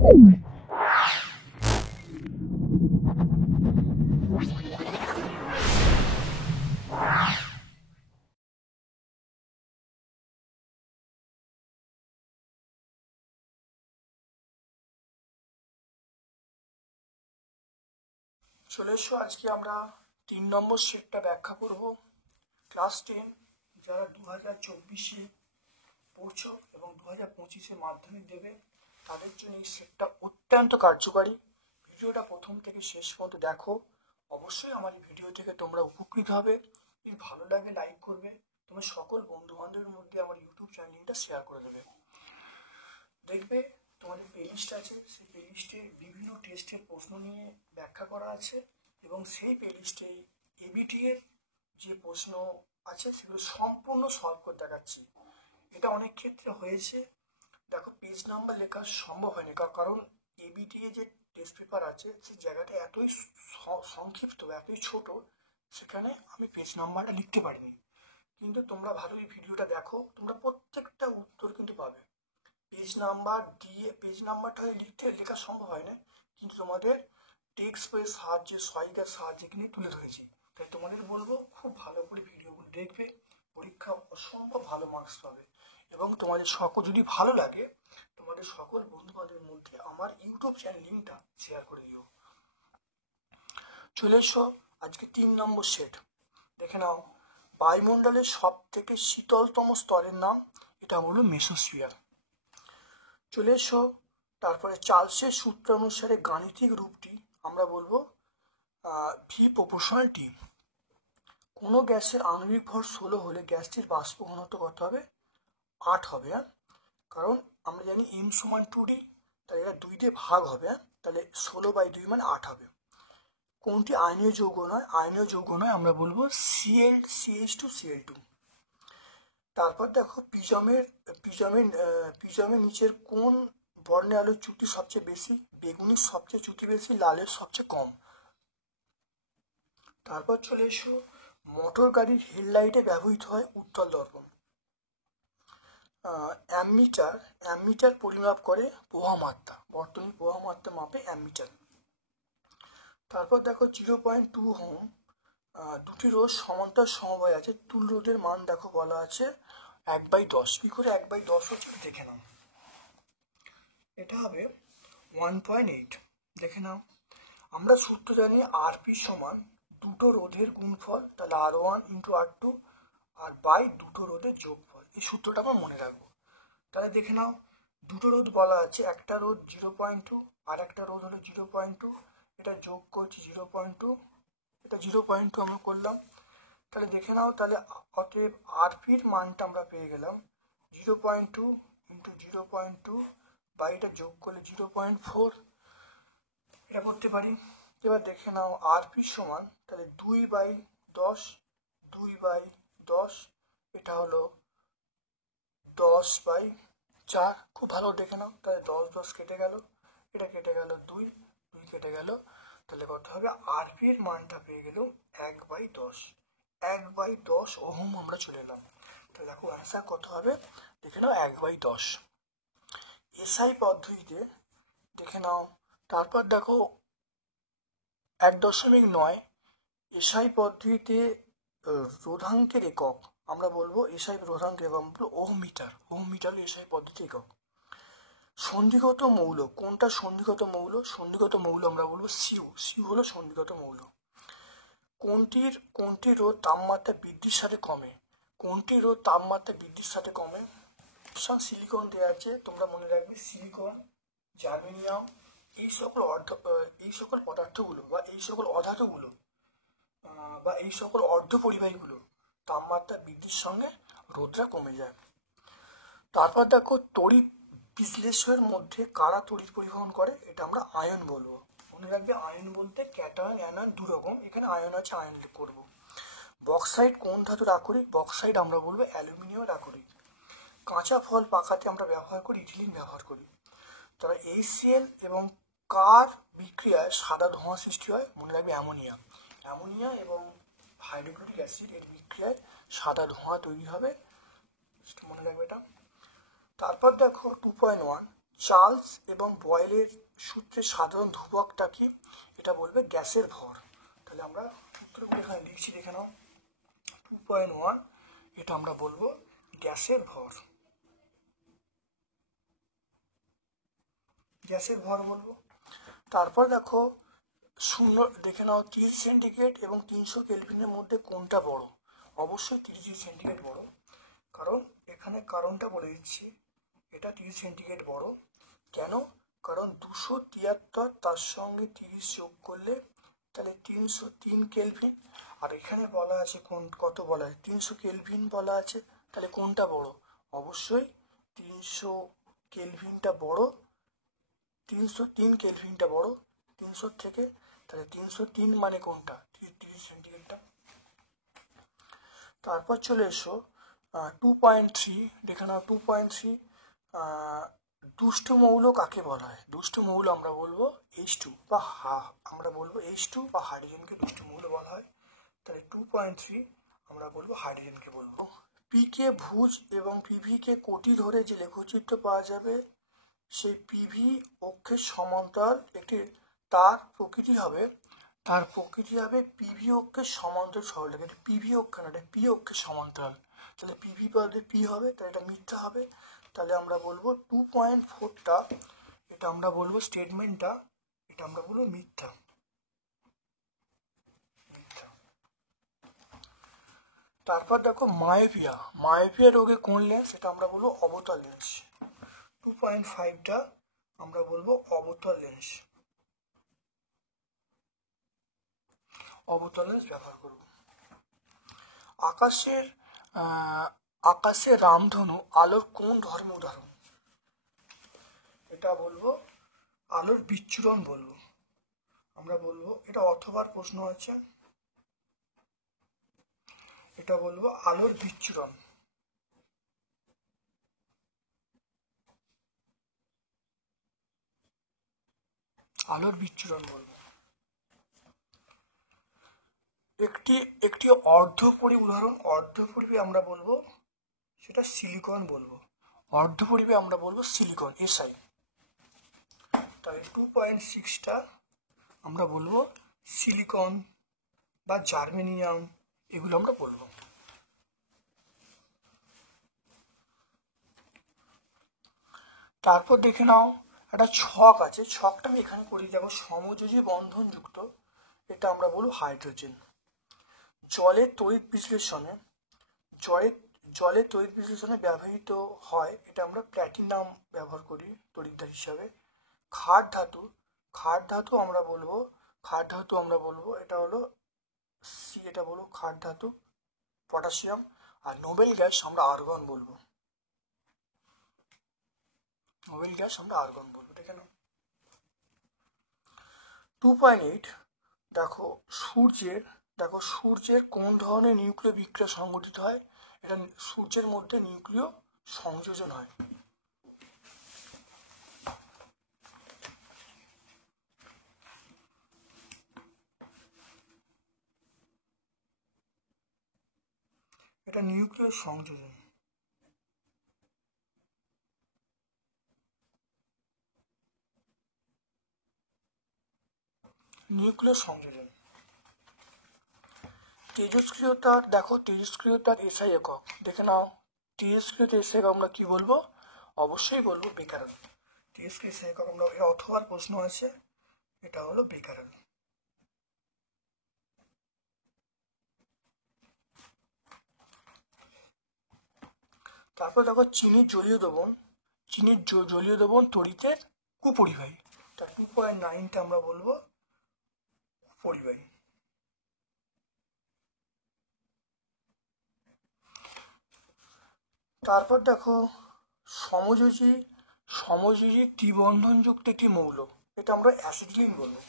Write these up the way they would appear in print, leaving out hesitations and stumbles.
চলে এসো, আজকে আমরা 3 নম্বর সেটটা ব্যাখ্যা করব। ক্লাস 10 যারা 2024-এ পড়ছো এবং 2025-এ মাধ্যমিক দেবে তাদের জন্য এই সেটটা অত্যন্ত কার্যকারী। ভিডিওটা প্রথম থেকে শেষ পর্যন্ত দেখো। অবশ্যই আমার এই ভিডিও থেকে তোমরা উপকৃত হবে। যদি ভালো লাগে লাইক করবে, তোমার সকল বন্ধু বান্ধবের মধ্যে আমার ইউটিউব চ্যানেলটা শেয়ার করে দেবে। দেখবে তোমাদের প্লেলিস্ট আছে, সেই প্লেলিস্টে বিভিন্ন টেস্টের প্রশ্ন নিয়ে ব্যাখ্যা করা আছে এবং সেই প্লেলিস্টে এবিটি এর যে প্রশ্ন আছে সেগুলো সম্পূর্ণ সলভ করে দেখাচ্ছি। এটা অনেক ক্ষেত্রে হয়েছে, দেখো পেজ নাম্বার লেখা সম্ভব হয়নি, কারণ এবিটি এ যে টেস্ট পেপার আছে সেই জায়গাটা এতই সংক্ষিপ্ত, এতই ছোট, সেখানে আমি পেজ নাম্বারটা লিখতে পারিনি। কিন্তু তোমরা ভালো এই ভিডিওটা দেখো, তোমরা প্রত্যেকটা উত্তর কিন্তু পাবে। পেজ নাম্বার দিয়ে পেজ নাম্বারটা লেখা সম্ভব হয় না, কিন্তু তোমাদের টেক্সট বইয়ের সাহায্যে, সহায়িকার সাহায্যে কিন্তু তুলে ধরেছি। তাই তোমাদের বলবো খুব ভালো করে ভিডিওগুলো দেখবে, পরীক্ষা অসম্ভব ভালো মার্কস পাবে। এবং তোমাদের সকল যদি ভালো লাগে তোমাদের সকল বন্ধু বান্ধবের মধ্যে আমার ইউটিউব চ্যানেল লিঙ্কটা শেয়ার করে দিও। চলে এসো, আজকে 3 নম্বর সেট দেখে নাও। বায়ুমণ্ডলের সব থেকে শীতলতম স্তরের নাম, এটা হলো মেসোস্ফিয়ার। চলে এসো, তারপরে চার্লসের সূত্র অনুসারে গাণিতিক রূপটি আমরা বলবো ভি প্রপোর্শনাল টি। কোনো গ্যাসের আণবিক ভর 16 হলে গ্যাসটির বাষ্প ঘনত্ব কত হবে? 8 হবে। কারণ আমরা জানি m সমান 2d, তাহলে এটা 2 দিয়ে ভাগ হবে, তাহলে 16/2 মানে 8 হবে। কোনটি আয়নীয় যৌগ নয়? আয়নীয় যৌগ নয় আমরা বলবো CH2Cl2। তারপর দেখো প্রিজমের নিচের কোন বর্ণের আলোর চ্যুতি সবচেয়ে বেশি? বেগুনির সবচেয়ে চ্যুতি বেশি, লালের সবচেয়ে কম। তারপর চলে এসো, মোটর গাড়ির হেডলাইটে ব্যবহৃত হয় উত্তল দর্পণ। অ্যামিটার পরিমাপ করে প্রবাহ মাত্রা, বর্তনী প্রবাহ মাত্রা মাপে অ্যামিটার। তারপর দেখো 0.2 ওহম দুটি রোধ সমান্তর সমবায় আছে, তুল রোধের মান দেখো বলা আছে 1/10। কি করে 1/10 হচ্ছে দেখে নাও, এটা হবে 1.8। দেখে নাও, আমরা সূত্র জানি আরপি সমান দুটো রোধের গুণফল, তাহলে R1 × R2 আর বাই দুটো রোধের যোগফল। এই সূত্রটা আমরা মনে রাখবো। তাহলে দেখে নাও, দুটো রোধ বলা আছে, একটা রোধ 0.2 আর একটা রোধ হলো 0.2, এটা যোগ করছি 0.2, এটা 0.2 আমরা করলাম। তাহলে দেখে নাও, তাহলে অতএব আরপির মানটা আমরা পেয়ে গেলাম 0.2 × 0.2 বা এটা যোগ করলে 0.4, এটা করতে পারি। এবার দেখে নাও আরপি সমান তাহলে 2/10, এটা হলো 10/4। খুব ভালো দেখে নাও, তাহলে 10 কেটে গেল, এটা কেটে গেল 2 কেটে গেল, তাহলে কত হবে? আরপির মানটা পেয়ে গেল 1/10 ওহম আমরা চলে এলাম। তাহলে দেখো অ্যান্সার কত হবে, দেখে নাও 1/10। এসআই পদ্ধতিতে দেখে নাও, তারপর দেখো 1.9 এসআই পদ্ধতিতে রোধাঙ্কের একক আমরা বলবো, এসআই রোধাঙ্কের একক বলবো ওহমিটার। ওহমিটার এসআই পদ্ধতি একক। সন্ধিগত মৌল কোনটা? সন্ধিগত মৌল আমরা বলবো সিউ হলো সন্ধিগত মৌল। কোনটি রোধ তাপমাত্রা বৃদ্ধির সাথে কমে? সিলিকন দেওয়া আছে, তোমরা মনে রাখবে সিলিকন, জার্মেনিয়াম, এই সকল পদার্থগুলো বা এই সকল অধাতুগুলো বা এই সকল অর্ধপরিবাহীগুলো তাপমাত্রা বৃদ্ধির সঙ্গে রোধটা কমে যায়। তারপর দেখো তড়িৎ বিশ্লেষণের মধ্যে কারা তড়িৎ পরিবহন করে? এটা আমরা আয়ন বলবো। মনে রাখবে আয়ন বলতে ক্যাটায়ন অ্যানায়ন দু রকম, এখানে আয়ন আছে, আয়ন করবো। বক্সাইট কোন ধাতুর আকরিক? বক্সাইট আমরা বলবো অ্যালুমিনিয়ামের আকরিক। কাঁচা ফল পাকাতে আমরা ব্যবহার করি ইথিলিন ব্যবহার করি। তাহলে HCl এবং কার বিক্রিয়ায় সাদা ধোঁয়া সৃষ্টি হয়? মনে রাখবে অ্যামোনিয়া এবং হাইড্রোক্লোরিক অ্যাসিড এর বিক্রিয়ায় সাদা ধোঁয়া তৈরি হবে, মনে রাখবে এটা। তারপর দেখো 2.1 চার্লস এবং বয়েলের সূত্রের সাধারণ ধ্রুবকটা কি? এটা বলবে গ্যাসের ভর। তাহলে আমরা উত্তরগুলো এখানে লিখছি, দেখে নাও। 2.1 এটা আমরা বলবো গ্যাসের ভর, গ্যাসের ভর বলবো। তারপর দেখো শূন্য, দেখে নাও 30 সেন্টিগ্রেড এবং 300 কেলভিনের মধ্যে কোনটা বড়? অবশ্যই 30 সেন্টিগ্রেড বড়, কারণ এখানে কারণটা বলে দিচ্ছি, এটা 30 সেন্টিগ্রেড বড়। কেন? কারণ 273 তার সঙ্গে 30 যোগ করলে তাহলে 303 কেলভিন, আর এখানে বলা আছে কত বলা আছে, 300 কেলভিন বলা আছে। তাহলে কোনটা বড়? অবশ্যই 300 কেলভিনটা বড়, 303 কেলভিনটা বড় 300 থেকে। তাহলে 303 মানে কোনটা? 30 সেন্টিগ্রেডটা। তারপর চলে এসো 2.3, দেখে নাও 2.3 দুষ্ট মৌল কাকে বলা হয়? দুষ্ট মৌল আমরা বলবো H2 বা আমরা বলবো H2 বা হাইড্রোজেনকে দুষ্ট মৌল বলা হয়। তাহলে 2.3 আমরা বলবো হাইড্রোজেনকে বলবো। পি কে ভুজ এবং পিভি কে কোটি ধরে যে লেখচিত্র পাওয়া যাবে, সেই পিভি অক্ষের সমান্তরাল একটি তার প্রকৃতি হবে পিভি অক্ষের সমান্তরাল সরলরেখা। এটা পিভি অক্ষ না, এটা পি অক্ষের সমান্তরাল। তাহলে পিভি পদে পি হবে, তাহলে এটা মিথ্যা হবে। তাহলে আমরা বলবো 2.4টা, এটা আমরা বলবো স্টেটমেন্টটা, এটা আমরা বলবো মিথ্যা। তারপর দেখো মায়োপিয়া রোগে কোন লেন্স? এটা আমরা বলবো অবতল লেন্স। 2.5টা আমরা বলবো অবতল লেন্স, অবতল লেন্স ব্যবহার করব। আকাশের রামধনু আলোর কোন ধর্মের উদাহরণ? এটা বলবো আলোর বিচ্ছুরণ বলবো, আমরা বলবো এটা অথবার প্রশ্ন আছে, এটা বলবো আলোর বিচ্ছুরণ। আলোর বিচ্ছুরণ বলবো। একটি অর্ধপরিবাহী উদাহরণ, অর্ধপরিবাহী আমরা বলবো সেটা সিলিকন বলবো, অর্ধপরিবাহী আমরা বলবো সিলিকন SI। তাহলে 2.6টা আমরা বলবো সিলিকন বা জার্মেনিয়াম, এগুলো আমরা বলবো। তারপর দেখে নাও একটা ছক আছে, ছকটা আমি এখানে করে দেখো, সমযোজী বন্ধনযুক্ত, এটা আমরা বলবো হাইড্রোজেন। জলের তড়িৎ বিশ্লেষণে ব্যবহৃত হয়, এটা আমরা প্ল্যাটিনাম ব্যবহার করি তড়িৎদ্বার হিসাবে। ক্ষার ধাতু আমরা বলবো এটা হলো সি, এটা বলবো ক্ষার ধাতু পটাশিয়াম। আর নোবেল গ্যাস আমরা আর্গন বলবো, নোবেল গ্যাস আমরা আর্গন বলবো, ঠিক আছে। 2.8 দেখো সূর্যের কোন ধরনের নিউক্লিয় বিক্রিয়া সংঘটিত হয়? এটা সূর্যের মধ্যে নিউক্লিয় সংযোজন হয়। এটা নিউক্লিয় সংযোজন। নিউক্লিয় সংযোজন। তেজস্ক্রিয়তার এসআই একক, দেখে নাও তেজস্ক্রিয়তার এসআই একক আমরা কি বলবো? অবশ্যই বলবো বেকারেল। তেজস্ক্রিয় এসআই একক আমরা, অথবা প্রশ্ন আছে, এটা হলো বেকারেল। তারপর দেখো চিনির জলীয় দ্রবণ তড়িতের কুপরিবাহী। তা 2.9টা আমরা বলবো পরিবাহী। তারপর দেখো সমযোজী ত্রিবন্ধনযুক্ত একটি মৌল, এটা আমরা অ্যাসিটিলিন বলবো।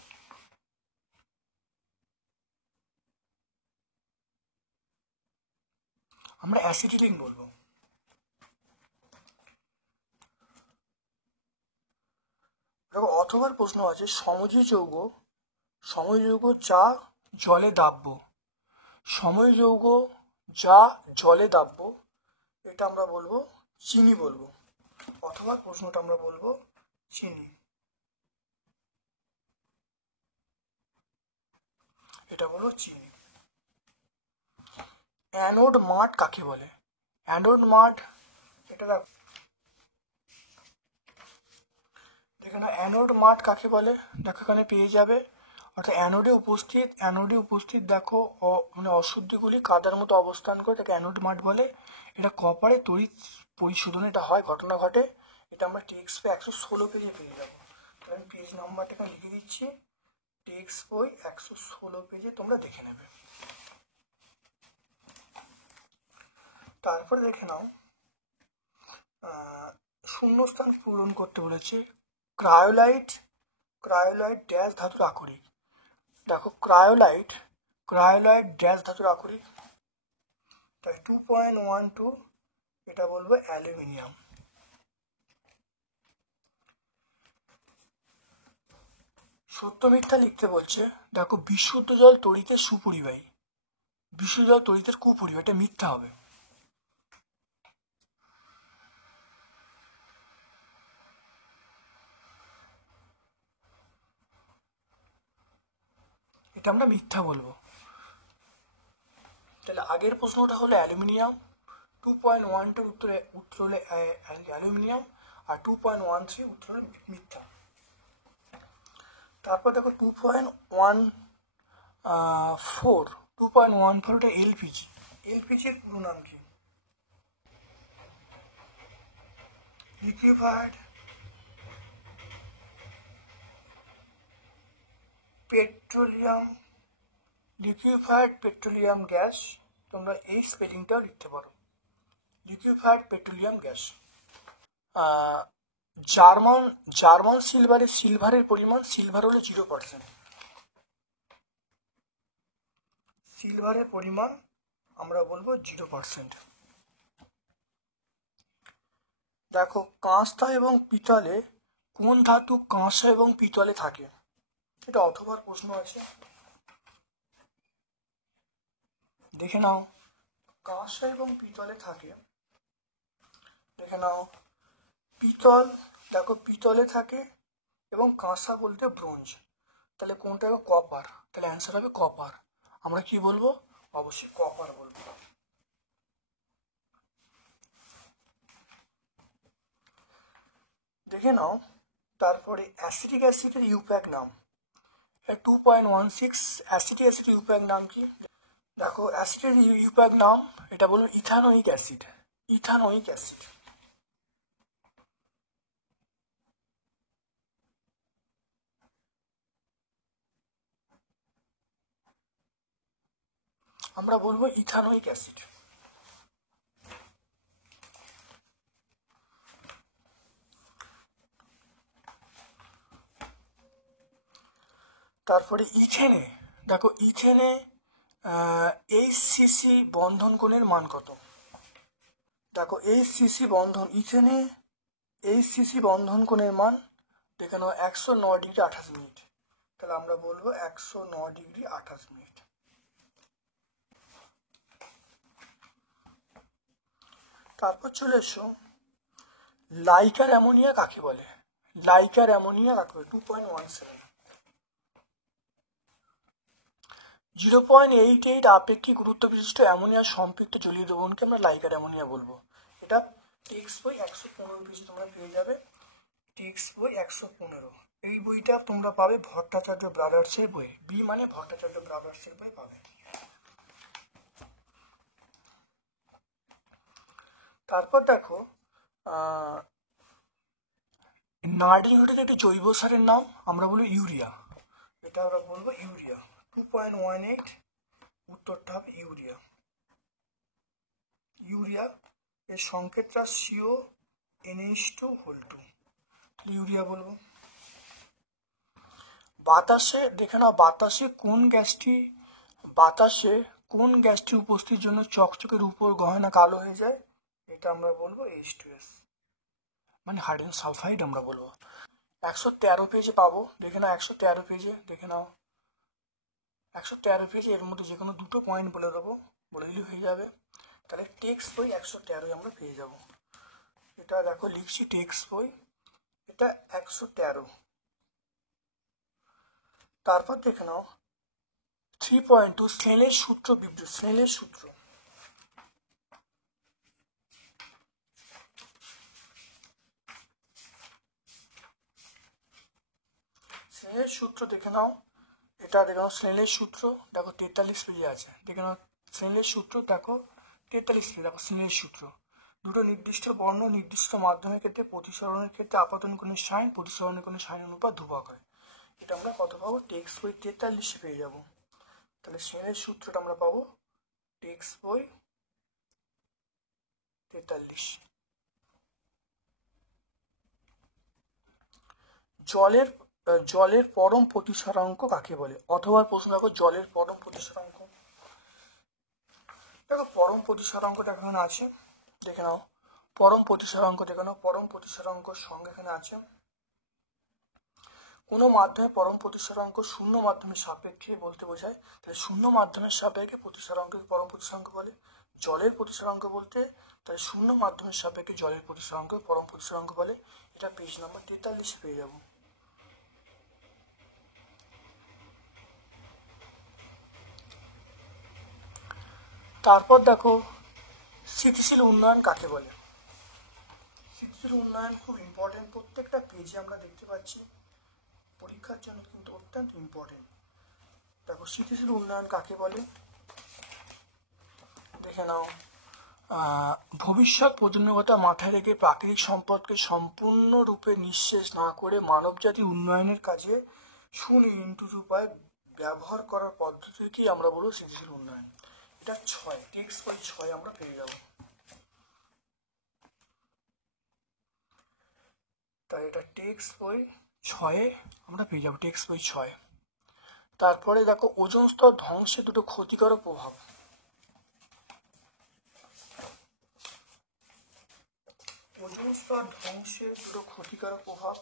আমরা অ্যাসিটিলিন বলবো। দেখো অথবা প্রশ্ন আছে, সমযোজী যৌগ যা জলে দাব্য, সমযোজী যৌগ যা জলে দাব্য, এটা আমরা বলবো চিনি বলবো। অথবা প্রশ্নটা আমরা বলবো চিনি। এটা হলো চিনি। অ্যানোড মাঠ কাকে বলে? অ্যানোড মাঠ, এটা এখানে অ্যানোড মাঠ কাকে বলে দেখো এখানে পেয়ে যাবে। অর্থাৎ অ্যানোডে উপস্থিত দেখো মানে অশুদ্ধিগুলি কাদার মতো অবস্থান করে তাকে অ্যানোড মাঠ বলে। এটা কপারে তড়িৎ পরিশোধন এটা হয়, ঘটনা ঘটে। এটা আমরা টেক্সট বই 116 পেজে পেয়ে যাবো। তাহলে আমি পেজ নাম্বারটা এখানে লিখে দিচ্ছি, টেক্সট বই 116 পেজে তোমরা দেখে নেবে। তারপরে দেখে নাও শূন্যস্থান পূরণ করতে বলেছে। ক্রায়োলাইট ড্যাশ ধাতুর আকরিক। দেখো ক্রায়োলাইট ড্যাশ ধাতুর আকরিক, তাই 2.12 এটা বলবো অ্যালুমিনিয়াম। সত্য মিথ্যা লিখতে বলছে। দেখো বিশুদ্ধ জল তড়িতের সুপরিবাহী, বিশুদ্ধ জল তড়িতের কুপরিবাহী, এটা মিথ্যা হবে। এটা আমরা মিথ্যা বলবো। তাহলে আগের প্রশ্নটা হলো অ্যালুমিনিয়াম, 2.12 উত্তর হলে অ্যালুমিনিয়াম, আর 2.13 উত্তর হলে মিথ্যা। তারপর দেখো 2.14 এটা এলপিজি। এলপিজির পুরো নাম কি? লিকুইফাইড পেট্রোলিয়াম গ্যাস, তোমরা এই স্পেলিংটাও লিখতে পারো, লিকুইফাইড পেট্রোলিয়াম গ্যাস। জার্মান সিলভারের পরিমাণ, সিলভার হলো 0%, সিলভারের পরিমাণ আমরা বলবো 0%। দেখো কাঁসা এবং পিতলে কোন ধাতু কাঁসা এবং পিতলে থাকে? এটা অথবার প্রশ্ন আছে, দেখে নাও। কাঁসা এবং পিতলে থাকে, দেখে নাও। পিতল, দেখো পিতলে থাকে এবং কাঁসা বলতে ব্রোঞ্জ, তাহলে কোনটা? কপার। তাহলে অ্যান্সার হবে কপার। আমরা কি বলবো? অবশ্যই কপার বলবো। দেখে নাও। তারপরে অ্যাসিটিক অ্যাসিডের ইউপ্যাক নাম, 2.16 অ্যাসিটিক অ্যাসিডের ইউপ্যাক নাম কি? দেখো অ্যাসিডের ইউপ্যাক নাম এটা বলবো ইথানোয়িক অ্যাসিড, ইথানোয়িক অ্যাসিড। আমরা বলবো ইথানোয়িক অ্যাসিড। তারপরে ইথেনে, দেখো ইথেনে এইচসিসি বন্ধন কোণের মান কত? দেখো এইচসিসি বন্ধন, ইথেনে এইচসিসি বন্ধন কোণের মান দেখে নাও 109 ডিগ্রি 28 মিনিট। তাহলে আমরা বলবো 109 ডিগ্রি 28 মিনিট। তারপর চলে এসো লাইকার অ্যামোনিয়া কাকে বলে? লাইকার অ্যামোনিয়া কাকে বলে? 2.17। 0.88 আপেক্ষিক গুরুত্ব বিশিষ্ট অ্যামোনিয়া সম্পৃক্ত জলীয় দ্রবণকে আমরা লাইকার অ্যামোনিয়া বলবো। এটা টেক্সট বই 115 পেজে তোমরা পেয়ে যাবে, টেক্সট বই 115। এই বইটা তোমরা পাবে ভট্টাচার্য ব্রাদার্সের বই, বি মানে ভট্টাচার্য ব্রাদার্সের বই পাবে। তারপর দেখো নাইট্রোজেনের একটি জৈব সারের নাম আমরা বলি ইউরিয়া, এটা আমরা বলবো ইউরিয়া। 2.18 উত্তরটা হবে ইউরিয়া। ইউরিয়া এর সংকেতটা CO NH2 ইউরিয়া বলবো। বাতাসে দেখে নাও, বাতাসে কোন গ্যাসটি উপস্থিতির জন্য চকচকের উপর গহনা কালো হয়ে যায়? এটা আমরা বলবো H2S, মানে হাইড্রোজেন সালফাইড আমরা বলবো। 113 পেজে পাবো, দেখে নাও 113 পেজে, দেখে নাও 113 পেজে, এর মধ্যে যে কোনো দুটো পয়েন্ট বলে দেবো, বলে দিলে হয়ে যাবে। তাহলে টেক্সট বই 113 আমরা পেয়ে যাব। এটা দেখো লিখছি টেক্সট বই এটা 113। তারপর দেখে নাও 3.2 স্নেলের সূত্র বিবৃতি। স্নেলের সূত্র, স্নেলের সূত্র দেখে নাও। এটা দেখে নাও স্নেলের সূত্র, দেখো 43 পেজে আছে। দেখে নাও স্নেলের সূত্র, দেখো 43 পেজ, দেখো স্নেলের সূত্র। দুটো নির্দিষ্ট বর্ণ নির্দিষ্ট মাধ্যমের ক্ষেত্রে প্রতিসরণের ক্ষেত্রে আপতন কোণের সাইন প্রতিসরণের কোণের সাইন অনুপাত ধ্রুবক হয়। এটা আমরা কত পাবো? টেক্সট বই 43 পেয়ে যাবো। তাহলে স্নেলের সূত্রটা আমরা পাবো টেক্সট বই 43। জলের পরম প্রতিসরাঙ্ক কাকে বলে? অথবা প্রশ্ন দেখো জলের পরম প্রতিসরাঙ্ক। দেখো পরম প্রতিসরাঙ্কটা এখানে আছে, দেখে নাও। পরম প্রতিসরাঙ্ক দেখে নাও। পরম প্রতিসরাঙ্ক সঙ্গে এখানে আছে কোনো মাধ্যমে পরম প্রতিসরাঙ্ক শূন্য মাধ্যমের সাপেক্ষে বলতে বোঝায়। তাহলে শূন্য মাধ্যমের সাপেক্ষে প্রতিসরাঙ্ককে পরম প্রতিসরাঙ্ক বলে। জলের প্রতিসরাঙ্ক বলতে তাহলে শূন্য মাধ্যমের সাপেক্ষে জলের প্রতিসরাঙ্ক পরম প্রতিসরাঙ্ক বলে। এটা পেজ নাম্বার 43 পেয়ে যাবো। তারপর দেখো স্থিতিশীল উন্নয়ন কাকে বলে? স্থিতিশীল উন্নয়ন খুব ইম্পর্টেন্ট, প্রত্যেকটা পেজে আমরা দেখতে পাচ্ছি, পরীক্ষার জন্য কিন্তু অত্যন্ত ইম্পর্টেন্ট। দেখো স্থিতিশীল উন্নয়ন কাকে বলে দেখে নাও। ভবিষ্যৎ প্রজন্মের কথা মাথায় রেখে প্রাকৃতিক সম্পদকে সম্পূর্ণরূপে নিঃশেষ না করে মানবজাতি উন্নয়নের কাজে সুনিয়ন্ত্রিত উপায় ব্যবহার করার পদ্ধতিকেই আমরা বলবো স্থিতিশীল উন্নয়ন। এটা 6, টেক্সট বই 6 আমরা পেয়ে যাবো। তাই এটা টেক্সট বই 6 আমরা পেয়ে যাবো, টেক্সট বই 6। তারপরে দেখো ওজোন স্তর ধ্বংসের দুটো ক্ষতিকারক প্রভাব। ওজোন স্তর ধ্বংসের দুটো ক্ষতিকারক প্রভাব।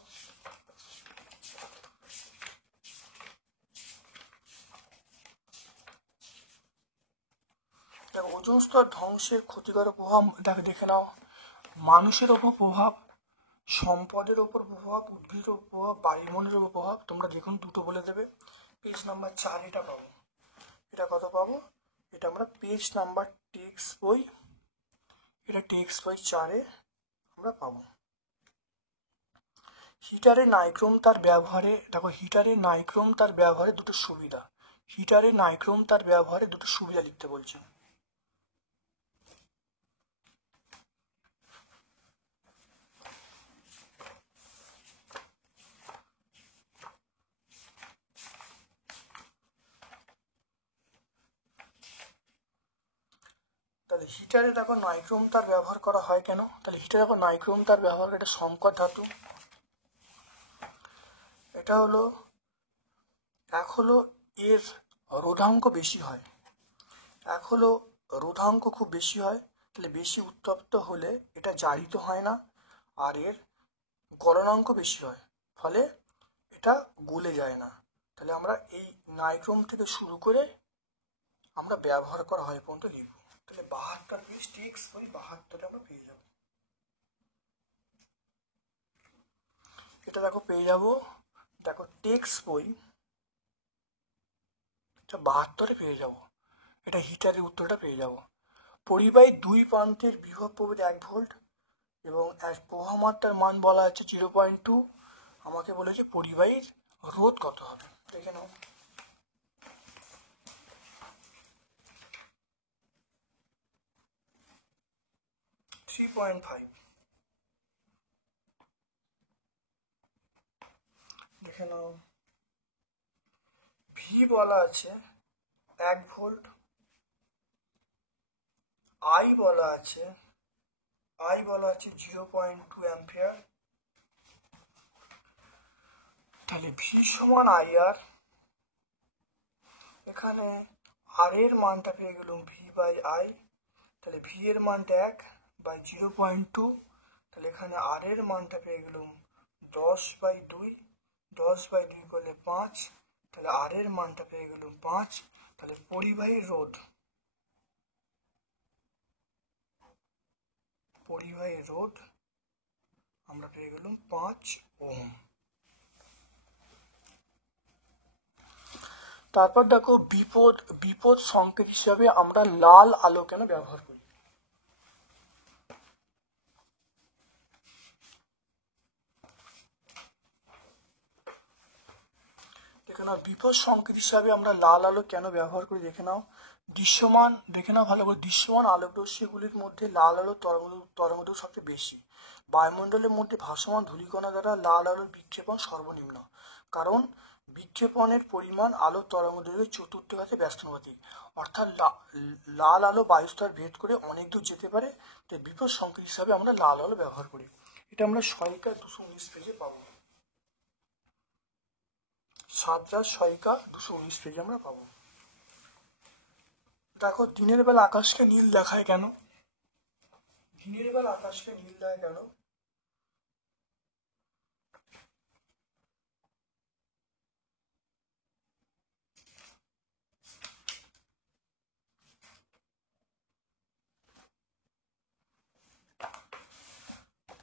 দেখো ওজোন স্তর ধ্বংসের ক্ষতিকারক প্রভাব দেখে নাও। মানুষের ওপর প্রভাব, সম্পদের ওপর প্রভাব, উদ্ভিদের ওপর প্রভাব, বায়ুমণ্ডলের ওপর প্রভাব। তোমরা দেখুন দুটো বলে দেবে। পেজ নাম্বার 4 এটা পাবো। এটা কত পাবো? এটা আমরা পেজ নাম্বার টেক্সট বই, এটা টেক্সট বই 4 আমরা পাবো। হিটারে নাইক্রোম তার ব্যবহারে, দেখো হিটারে নাইক্রোম তার ব্যবহারে দুটো সুবিধা। হিটারে নাইক্রোম তার ব্যবহারে দুটো সুবিধা লিখতে বলছে। তাহলে হিটারে দেখো নাইক্রোম তার ব্যবহার করা হয় কেন? তাহলে হিটারে দেখো নাইক্রোম তার ব্যবহার, এটা সংকর ধাতু। এটা হলো এর রোধাঙ্ক বেশি হয়, রোধাঙ্ক খুব বেশি হয়। তাহলে বেশি উত্তপ্ত হলে এটা জারিত হয় না, আর এর গলনাঙ্ক বেশি হয়, ফলে এটা গলে যায় না। তাহলে আমরা এই নাইক্রোম থেকে শুরু করে আমরা ব্যবহার করা হয় পর্যন্ত লিখব। তাহলে 72 পেজ টেক্সট বই 72 আমরা পেয়ে যাব। এটা দেখো পেয়ে যাব, দেখো টেক্সট বই এটা 72 পেয়ে যাব। এটা হিটারের উত্তরটা পেয়ে যাব। পরিবাহীর দুই প্রান্তের বিভব প্রভেদ 1 ভোল্ট এবং প্রবাহ মাত্রার মান বলা আছে 0.2। আমাকে বলেছে পরিবাহীর রোধ কত হবে, দেখে নাও। দেখে নাও। ভি বলা আছে 1 ভোল্ট, আই বলা আছে 0.2 অ্যাম্পিয়ার। তাহলে ভি সমান আই আর, এখানে আর এর মানটা পেয়ে গেলাম ভি বাই আই। তাহলে ভি এর মানটা 1 বাই 0.2, তাহলে এখানে আর এর মানটা পেয়ে গেলাম 10/2, 10/2 করলে 5, তাহলে আর এর মানটা পেয়ে গেলাম 5। তাহলে পরিবাহীর রোধ আমরা পেয়ে গেলাম 5 ওহম। তারপর দেখো বিপদ সংকেত হিসাবে আমরা লাল আলো কেন ব্যবহার করি। দেখে নাও বিপদ সংকেত হিসাবে আমরা লাল আলো কেন ব্যবহার করি। দেখে নাও ভালো করে, দৃশ্যমান আলোক রশ্মিগুলির মধ্যে লাল আলোর তরঙ্গদৈর্ঘ্য সবচেয়ে বেশি। বায়ুমণ্ডলের মধ্যে ভাসমান ধূলিকণা দ্বারা লাল আলোর বিক্ষেপণ সর্বনিম্ন, কারণ বিক্ষেপণের পরিমাণ আলোর তরঙ্গদৈর্ঘ্যের চতুর্থাংশে ব্যস্তানুপাতিক। অর্থাৎ লাল আলো বায়ুস্তর ভেদ করে অনেক দূর যেতে পারে, তাই বিপদ সংকেত হিসাবে আমরা লাল আলো ব্যবহার করি। এটা আমরা সহায়িকা 219 পেজে পাবো। 7 সহায়িকা 219 পেজে আমরা পাবো। দেখো দিনের বেলা আকাশকে নীল দেখায় কেন। দিনের বেলা আকাশকে নীল দেখায় কেন।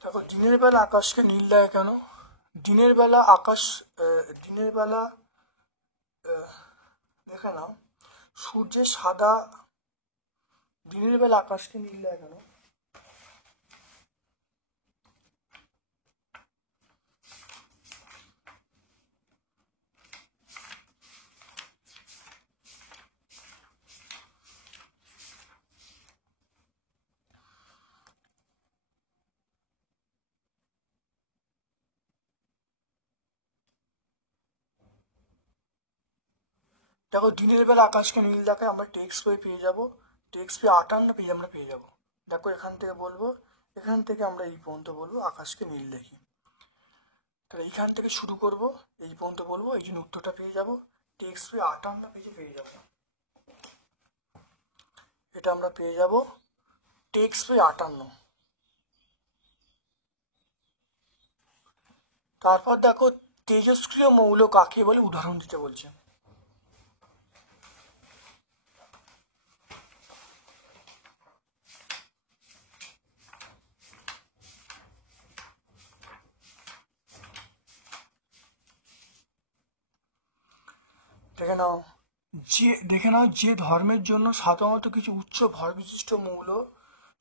দেখো দিনের বেলা আকাশকে নীল দেখায় কেন। দিনের বেলা দেখে নাও সূর্যের সাদা, দিনের বেলা আকাশকে নীল দেখায় কেন। দেখো দিনের বেলা আকাশকে নীল দেখায় আমরা টেক্সট বই পেয়ে যাবো। টেক্সট বই 58 পেজ আমরা পেয়ে যাবো। দেখো এখান থেকে বলবো, এখান থেকে আমরা এই পর্যন্ত বলবো আকাশকে নীল দেখি। তাহলে এইখান থেকে শুরু করব, এই পর্যন্ত বলবো, এই জন্য উত্তরটা পেয়ে যাবো। টেক্সট বই 58 পেজে পেয়ে যাবো। এটা আমরা পেয়ে যাব টেক্সট বই 58। তারপর দেখো তেজস্ক্রিয় মৌল কাকে বলে উদাহরণ দিতে বলছে। দেখে নাও যে ধর্মের জন্য সাধারণত কিছু উচ্চ ভর বিশিষ্ট মৌল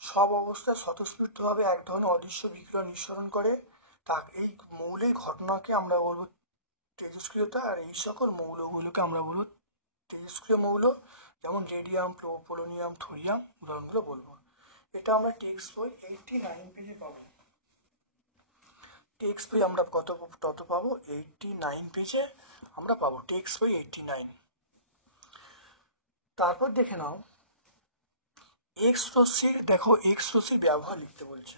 সব অবস্থায় স্বতঃস্ফূর্তভাবে এক ধরনের অদৃশ্য বিকিরণ নিঃসরণ করে, তা এই মৌলিক ঘটনাকে আমরা বলবো তেজস্ক্রিয়তা। আর এই সকল মৌলগুলোকে আমরা বলবো তেজস্ক্রিয় মৌল, যেমন রেডিয়াম, পোলোনিয়াম, থোরিয়াম উদাহরণগুলো বলবো। এটা আমরা টেক্সট বই 89 পেজে পাবো। টেক্সট বই আমরা কত পাবো, 89 পেজে আমরা পাবো টেক্সট বই 89। তারপর দেখে নাও এক্স রশ্মির ব্যবহার লিখতে বলছে।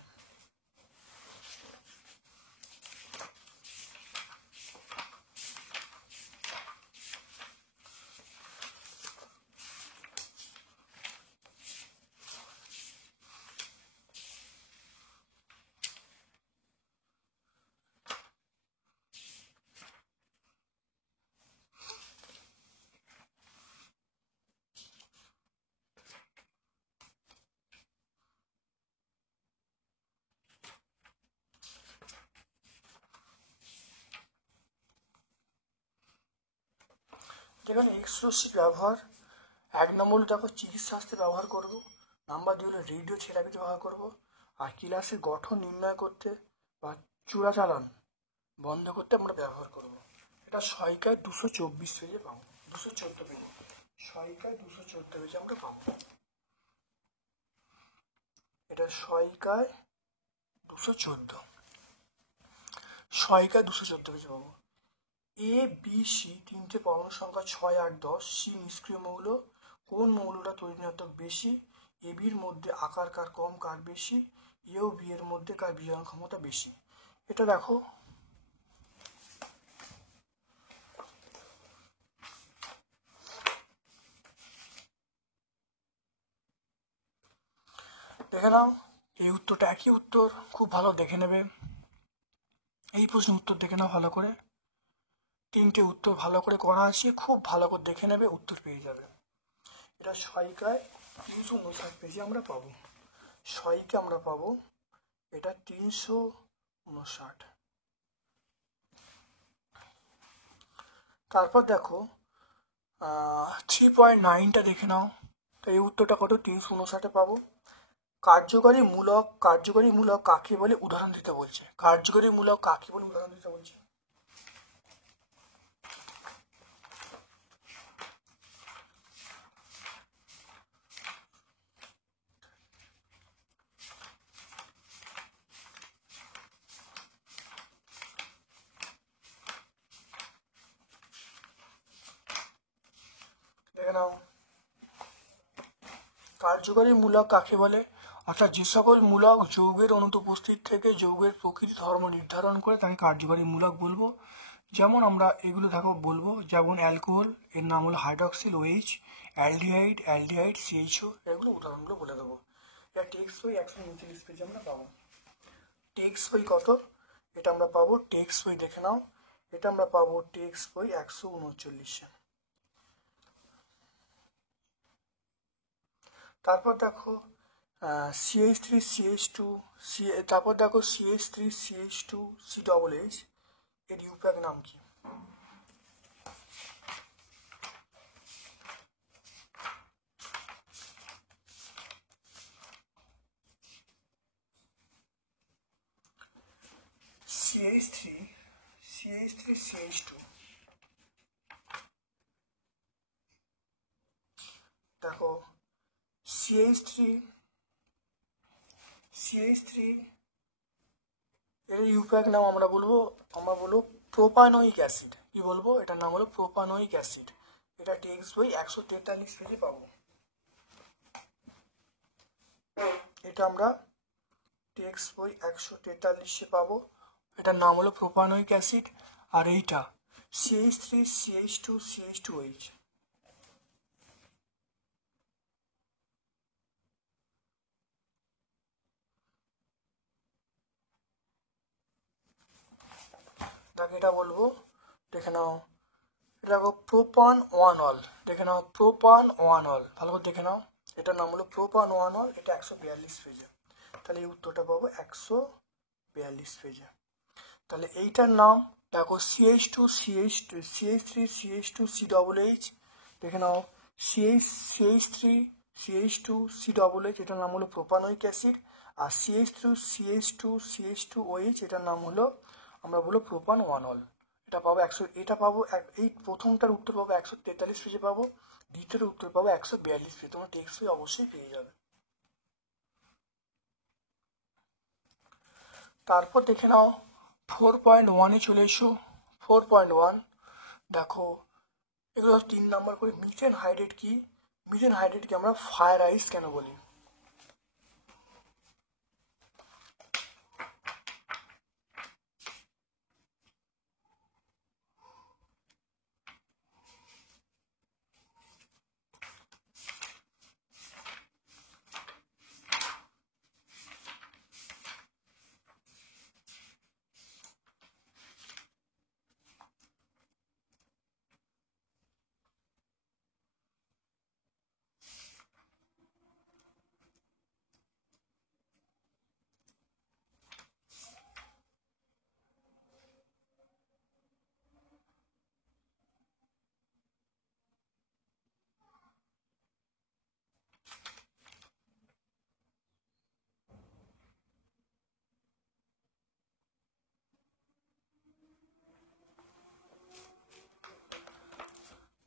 যেখানে এক্স রশ্মির ব্যবহার 1 নম্বর দেখো চিকিৎসাস্ত্রে ব্যবহার করব, নাম্বার 2 হলো রেডিও থেরাপিতে ব্যবহার করব, আর কিলাসের গঠন নির্ণয় করতে বা চোরাচালান বন্ধ করতে আমরা ব্যবহার করব। এটা সহায়িকায় 224 পেজে পাবো, 214 পেজে, সহায়িকায় 214 পেজে আমরা পাবো। এটা সহায়িকায় 214 পেজে পাবো। এ বি সি তিনটে পরমাণু সংখ্যা 6, 8, 10। সি নিষ্ক্রিয় মৌল। কোন মৌলটা তড়িৎ বেশি? এ বির মধ্যে আকার কার কম, কার বেশি? এ ও বি এর মধ্যে কার বিজারণ ক্ষমতা বেশি? এটা দেখো দেখে নাও, এই উত্তরটা একই উত্তর, খুব ভালো দেখে নেবে। এই প্রশ্ন উত্তর দেখে নাও ভালো করে, তিনটে উত্তর ভালো করে করা আছে, খুব ভালো করে দেখে নেবে, উত্তর পেয়ে যাবে। এটা সহায়িকায় 359 পেজে আমরা পাবো। সহায়িকা আমরা পাবো এটা 359 59। তারপর দেখো 3.9টা দেখে নাও। তো এই উত্তরটা কত? 359 পাবো। কার্যকরী মূলক কাকে বলে উদাহরণ দিতে বলছে। কার্যকরী মূলক কাকে বলে উদাহরণ দিতে বলছে? দেখে নাও, কার্যকরী মূলক কাকে বলে? অর্থাৎ যে সকল মূলক যৌগের অনুপস্থিত থেকে যৌগের প্রকৃতি ধর্ম নির্ধারণ করে তাকে কার্যকরী মূলক বলবো। যেমন আমরা এগুলো দেখো বলবো, যেমন অ্যালকোহল, এর নাম হলো হাইড্রক্সিল ওএইচ, অ্যালডিহাইড সিএইচও, এগুলো উদাহরণগুলো বলে দেবো। এটা টেক্সট বই 139 পেজে আমরা পাবো। টেক্সট বই কত? এটা আমরা পাবো টেক্সট বই, দেখে নাও, এটা আমরা পাবো টেক্সট বই 139। তারপর দেখো CH3CH2, তারপর দেখো CH3CH2CH, এর ইউপ্যাক নাম কি? CH3CH2। দেখো CH3 এর ইউপ্যাক নাম আমরা বলবো প্রোপানোয়িক অ্যাসিড। কি বলবো? এটার নাম হলো প্রোপানোয়িক অ্যাসিড। এটা টেক্সট বই 143 পেজে পাবো। এটা আমরা টেক্সট বই 143-এ পাবো। এটার নাম হলো প্রোপানোয়িক অ্যাসিড। আর এইটা CH3CH2CH2OH। তাকে এটা বলবো, দেখে নাও, এটা দেখো প্রোপান ওয়ান অল। দেখে নাও প্রোপান ওয়ান অল, ভালো করে দেখে নাও, এটার নাম হলো প্রোপান ওয়ান অল। এটা 142 পেজে। তাহলে এই উত্তরটা পাবো 142 পেজে। তাহলে এইটার নাম দেখো CH3CH2CH3CH2CH, দেখে নাও CH3CH2CH, এটার নাম হলো প্রোপানোয়িক অ্যাসিড। আর CH2CH2CH2OH, এটার নাম হলো আমরা বলবো প্রোপান ওয়ান অল। এটা পাবো এটা পাবো এই প্রথমটার উত্তর পাবো 143 পেজে পাবো, দ্বিতীয়টার উত্তর পাবো 142 পেজে। তোমরা টেক্সট বই অবশ্যই পেয়ে যাবে। তারপর দেখে নাও 4.1-এ চলে এসো। 4.1 দেখো, এগুলো 3 নাম্বার করে। মিথেন হাইড্রেট কি? মিথেন হাইড্রেটকে আমরা ফায়ার আইস কেন বলি?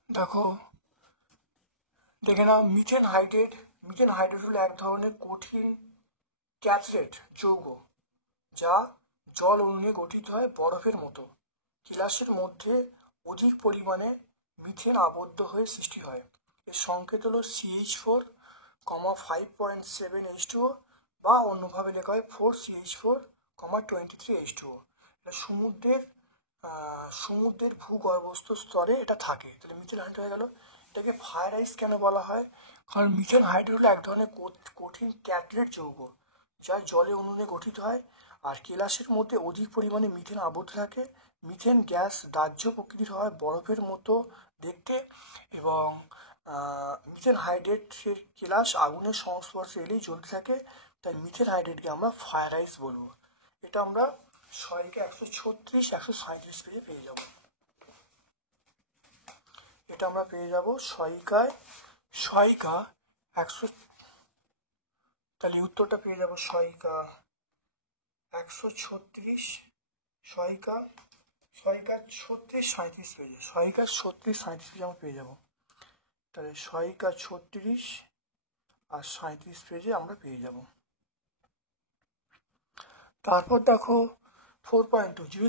দেখো, দেখে নাও মিথেন হাইড্রেট হলো এক ধরনের কঠিন ক্যাথরেট যৌগ, যা জল অণু নিয়ে গঠিত হয় বরফের মতো। কেলাসের মধ্যে অধিক পরিমাণে মিথেন আবদ্ধ হয়ে সৃষ্টি হয়। এর সংকেত হলো CH4, 5.7H2O, বা অন্যভাবে লেখা হয় 4CH4, 23H2O। এটা সমুদ্রের ভূগর্ভস্থ স্তরে এটা থাকে। তাহলে মিথেন হাইড্রেট হয়ে গেল। এটাকে ফায়ার আইস কেন বলা হয়? কারণ মিথেন হাইড্রেট হলো এক ধরনের কঠিন ক্যাটলেট যৌগ, যা জলে অণু নিয়ে গঠিত হয়। আর কেলাসের মধ্যে অধিক পরিমাণে মিথেন আবদ্ধ থাকে। মিথেন গ্যাস দাহ্য প্রকৃতির হয়, বরফের মতো দেখতে, এবং মিথেন হাইড্রেটের কেলাস আগুনের সংস্পর্শে এলেই জ্বলতে থাকে। তাই মিথেন হাইড্রেটকে আমরা ফায়ার আইস বলবো। এটা আমরা সহায়িকা 136, 137 পেজে পেয়ে যাব। এটা আমরা পেয়ে যাব সহায়িকা 100, তাহলে উত্তরটা পেয়ে যাব সহায়িকা 136, সহায়িকা 36, 37 পেজে, সহায়িকা 36, 37 পেজে আমরা পেয়ে যাব। তাহলে সহায়িকা 36 আর 37 পেজে আমরা পেয়ে যাব। তারপর দেখো 4.2, 0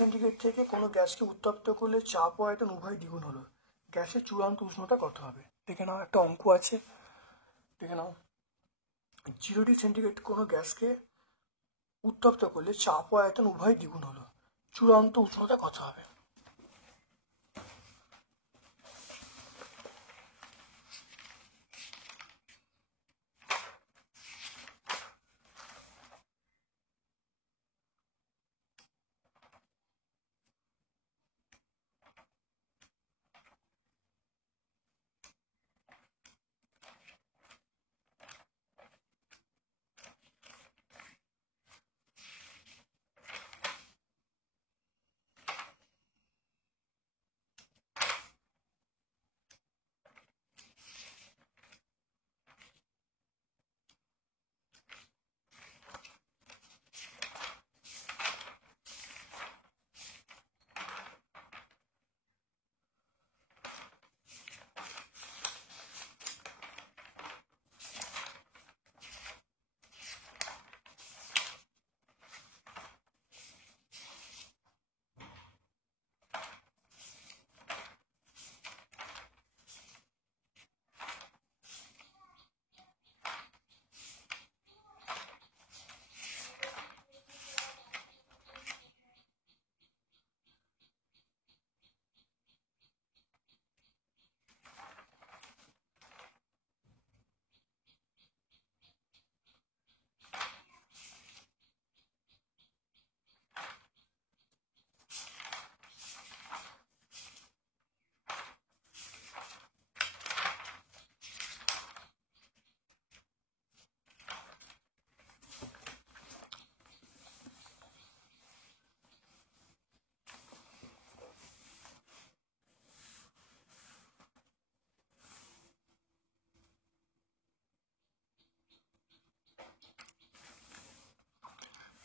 সেন্টিগ্রেড থেকে কোনো গ্যাসকে উত্তপ্ত করলে চাপ ও আয়তন উভয় দ্বিগুণ হলো, গ্যাসের চূড়ান্ত উষ্ণতা কত হবে? দেখে নাও, একটা অঙ্ক আছে, দেখে নাও। 0 সেন্টিগ্রেড কোনো গ্যাসকে উত্তপ্ত করলে চাপ ও আয়তন উভয় দ্বিগুণ হলো, চূড়ান্ত উষ্ণতা কত হবে?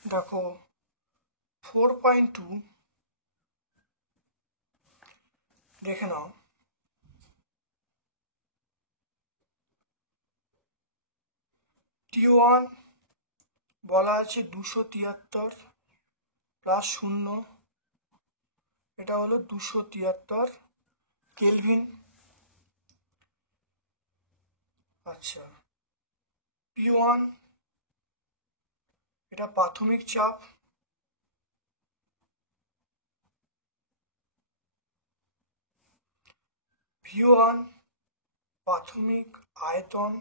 দেখো 4.2 দেখে নাও। T1 বলা আছে 273 প্লাস 0, এটা হলো 273 কেলভিন। আচ্ছা, P1 এটা প্রাথমিক চাপ, V1 প্রাথমিক আয়তন,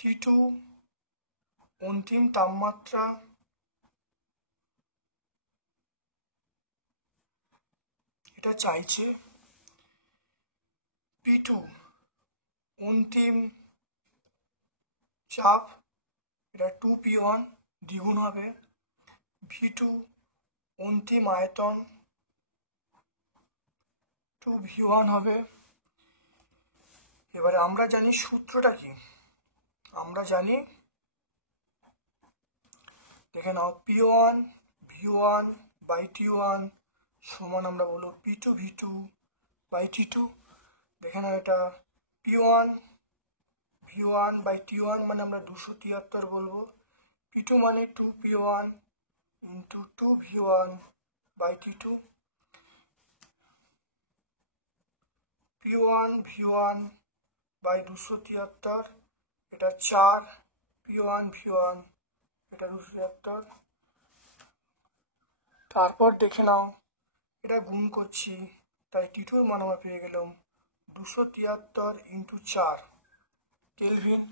T2 অন্তিম তাপমাত্রা, এটা চাইছে। P2 অন্তিম চাপ, এটা 2P1 দ্বিগুণ হবে। V2 অন্তিম আয়তন 2V1 হবে। এবারে আমরা জানি সূত্রটা কি, আমরা জানি, দেখে নাও, P1 V1 বাই T1 সমান আমরা বলবো P2 V2 বাই T2। দেখে নাও, এটা P1 V1 বাই T1 মানে আমরা 273 বলবো, P2 মানে 2P1 into 2V1 by T2, P1 V1 by 273, এটা 4, P1 V1 এটা 273। তারপর দেখে নাও, এটা গুণ করছি, তাই T2 মান আমরা পেয়ে গেলাম 273 ইন্টু 4 কেলভিন।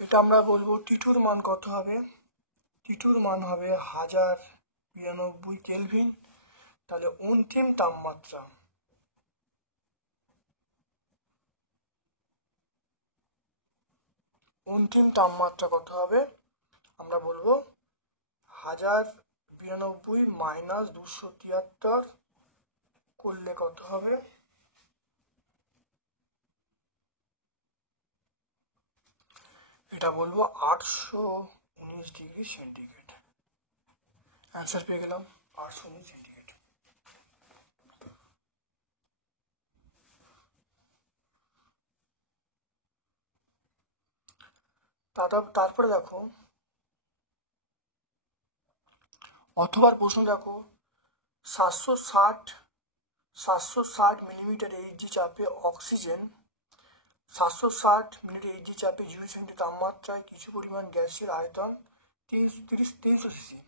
এটা আমরা বলবো T2 মান কত হবে, টি2 মান হবে 1092 কেলভিন। তাহলে অন্তিম তাপমাত্রা কত হবে? আমরা বলবো 1092 মাইনাস 273 করলে কত হবে? এটা বলবো 819 ডিগ্রি সেন্টিগ্রেড। অ্যান্সার পেয়ে গেলাম 819 সেন্টিগ্রেড। তারপরে দেখো অথবা প্রশ্ন দেখো 760 মিলিমিটার এইচজি চাপে অক্সিজেন 760 মিলিমিটার এইচজি চাপে 0 সেন্টি তাপমাত্রায় কিছু পরিমাণ গ্যাসের আয়তন 2300 সিসি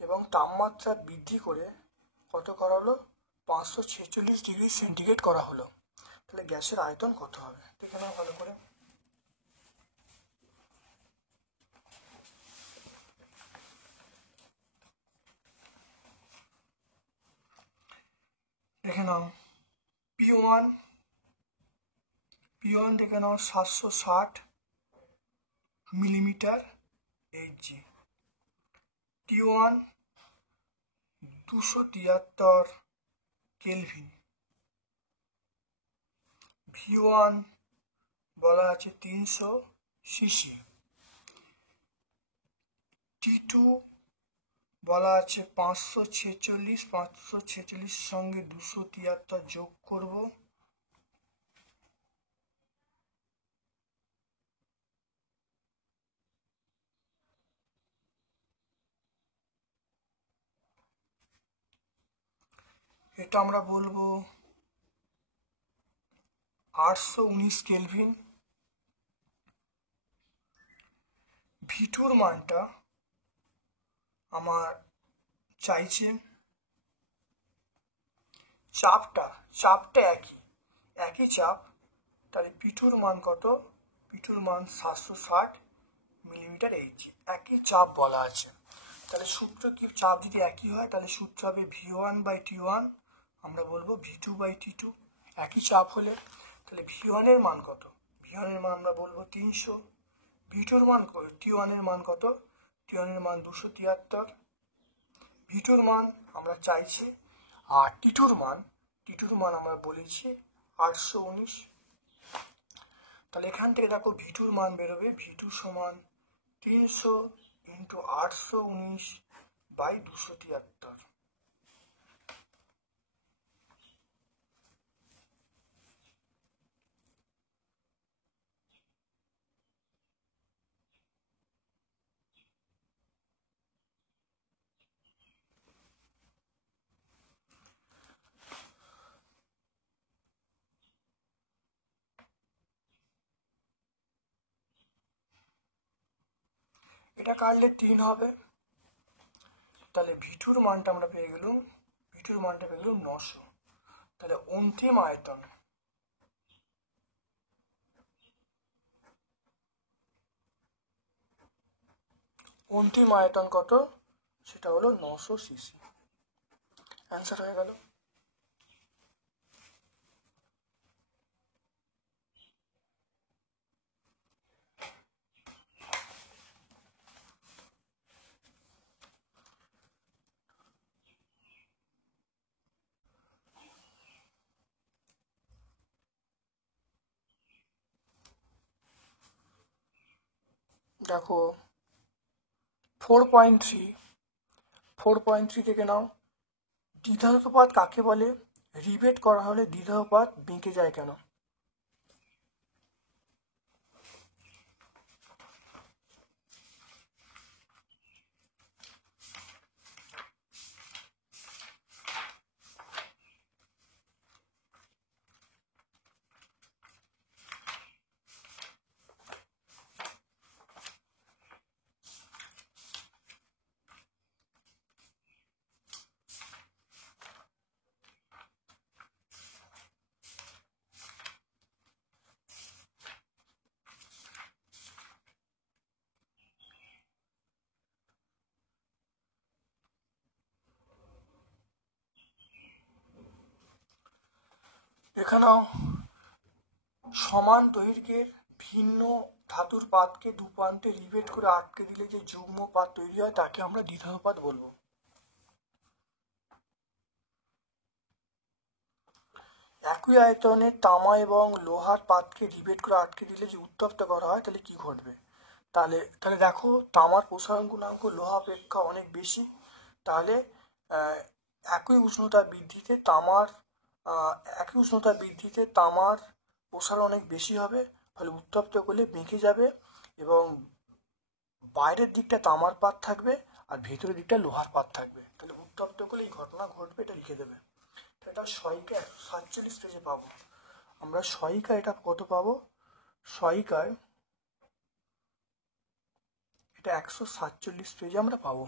এবং তাপমাত্রা বৃদ্ধি করে কত করা হলো? 546 ডিগ্রি সেন্টিগ্রেড করা হলো। তাহলে গ্যাসের আয়তন কত হবে দেখে নাও ভালো করে। দেখে নাও P1 দেখে নাও 760 millimetre Hg, T1 273 kelvin, V1 বলা আছে 300 সিসি, T2 বলা আছে 546 সঙ্গে 273 যোগ করব, এটা আমরা বলবো 819 কেলভিন। V2 মানটা আমার চাইছে চাপটা একই চাপ, তাহলে P2 মান কত? P2 মান 760 মিলিমিটার এইচজি, একই চাপ বলা আছে। তাহলে সূত্র কি? চাপ যদি একই হয় তাহলে সূত্র হবে V1/T1, আমরা বলবো V2/T2। একই চাপ হলে তাহলে V1 এর মান কত? V1 এর মান আমরা বলবো 300, V2 এর মান T1 এর মান কত? T1 এর মান 273, V2 এর মান আমরা চাইছি, আর T2 এর মান আমরা বলেছি 819। তাহলে এখান থেকে দেখো V2 এর মান বেরোবে, V2 সমান 300 ইন্টু 819 বাই 273। এটা কাটলে 3 হবে, তাহলে V2 এর মানটা আমরা পেয়ে গেলাম 900। তাহলে অন্তিম আয়তন কত? সেটা হলো 900 সিসি। অ্যান্সার হয়ে গেল। দেখো 4.3 থেকে নাও, দ্বিধানুপাত কাকে বলে? রিবেট করা হলে দ্বিধানুপাত বেঁকে যায় কেন? নাও, সমান দৈর্ঘ্যের ভিন্ন ধাতুর পাতকে দু প্রান্তে রিভেট করে আটকে দিলে যে যুগ্ম পাত তৈরি হয় তাকে আমরা দ্বিধাব পাত বলবো। একই আয়তনে তামা এবং লোহার পাতকে রিভেট করে আটকে দিলে যে উত্তপ্ত করা হয় তাহলে কি ঘটবে? তাহলে তাহলে দেখো, তামার প্রসারণ গুণাঙ্ক লোহা অপেক্ষা অনেক বেশি। তাহলে একই উষ্ণতা বৃদ্ধিতে তামার প্রসারণ অনেক বেশি হবে, ফলে উত্তপ্ত করলে বেঁকে যাবে এবং বাইরের দিকটা তামার পাত থাকবে আর ভেতরের দিকটা লোহার পাত থাকবে। তাহলে উত্তপ্ত করলে এই ঘটনা ঘটবে, এটা লিখে দেবে। এটা সহায়িকা 147 পেজে পাবো আমরা। সহায়িকা এটা কত পাবো? সহায়িকায় এটা 147 পেজে আমরা পাবো।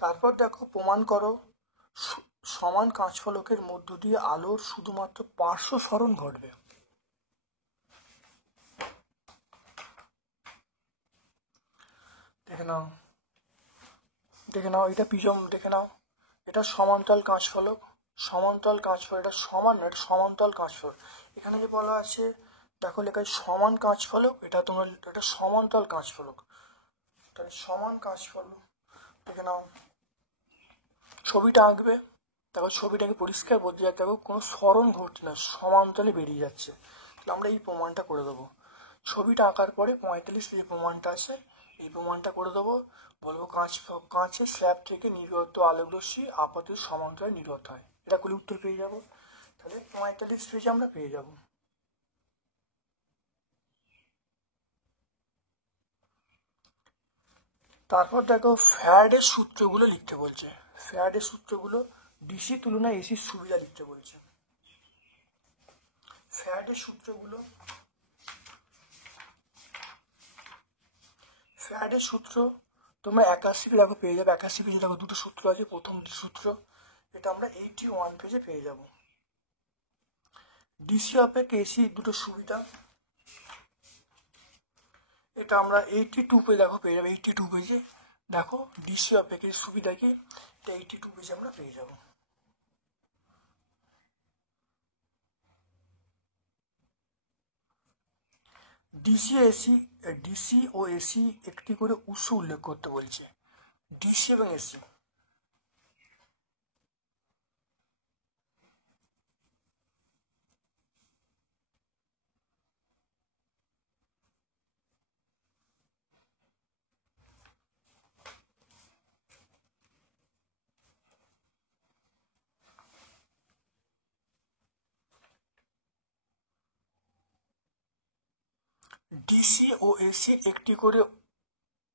তারপর দেখো, প্রমাণ করো সমান কাঁচফলকের মধ্য দিয়ে আলোর শুধুমাত্র পার্শ্ব সরণ ঘটবে। দেখে নাও এটা প্রিজম, দেখে নাও এটা সমান্তরাল কাঁচফলক, এটা সমান না, এটা সমান্তরাল কাঁচফলক। এখানে যে বলা আছে দেখো লেখা সমান কাঁচফলক, এটা সমান্তরাল কাঁচফলক। তাহলে সমান কাঁচফলক, দেখে নাও ছবিটা আঁকবে। দেখো ছবিটাকে পরিষ্কার বলতে যাচ্ছে, দেখো কোনো সরণ ঘটছে না, সমান্তরালে বেরিয়ে যাচ্ছে। তাহলে আমরা এই প্রমাণটা করে দেবো। ছবিটা আঁকার পরে 45 যে প্রমাণটা আছে এই প্রমাণটা করে দেবো। বলবো কাঁচের স্ল্যাব থেকে নির্গত আলোক রশ্মি আপাতত সমান্তরালে নির্গত হয়। এটা করলে উত্তর পেয়ে যাব। তাহলে 45 পেজে আমরা পেয়ে যাব। তারপর দেখো, ফ্যারাডের সূত্রগুলো লিখতে বলছে। ফ্যারাডের সূত্রগুলো ডিসি তুলনায় এসির সুবিধা লিখতে বলছে। ফ্যারাডের সূত্র তোমরা 81 দেখো পেয়ে যাবে। 81 পেজে দেখো দুটো সূত্র আছে। প্রথম সূত্র এটা আমরা 81 পেজে পেয়ে যাব। ডিসি অপেক্ষা এসি দুটো সুবিধা, এটা আমরা 82 পেজে দেখো পেয়ে যাবো। 82 পেজে দেখো ডিসি অপেক্ষা সুবিধা কি, এটা 82 পেজে আমরা পেয়ে যাব। ডিসি ও এসি একটি করে উৎস উল্লেখ করতে বলছে। ডিসি এবং এসি, ডিসি ও এসি একটি করে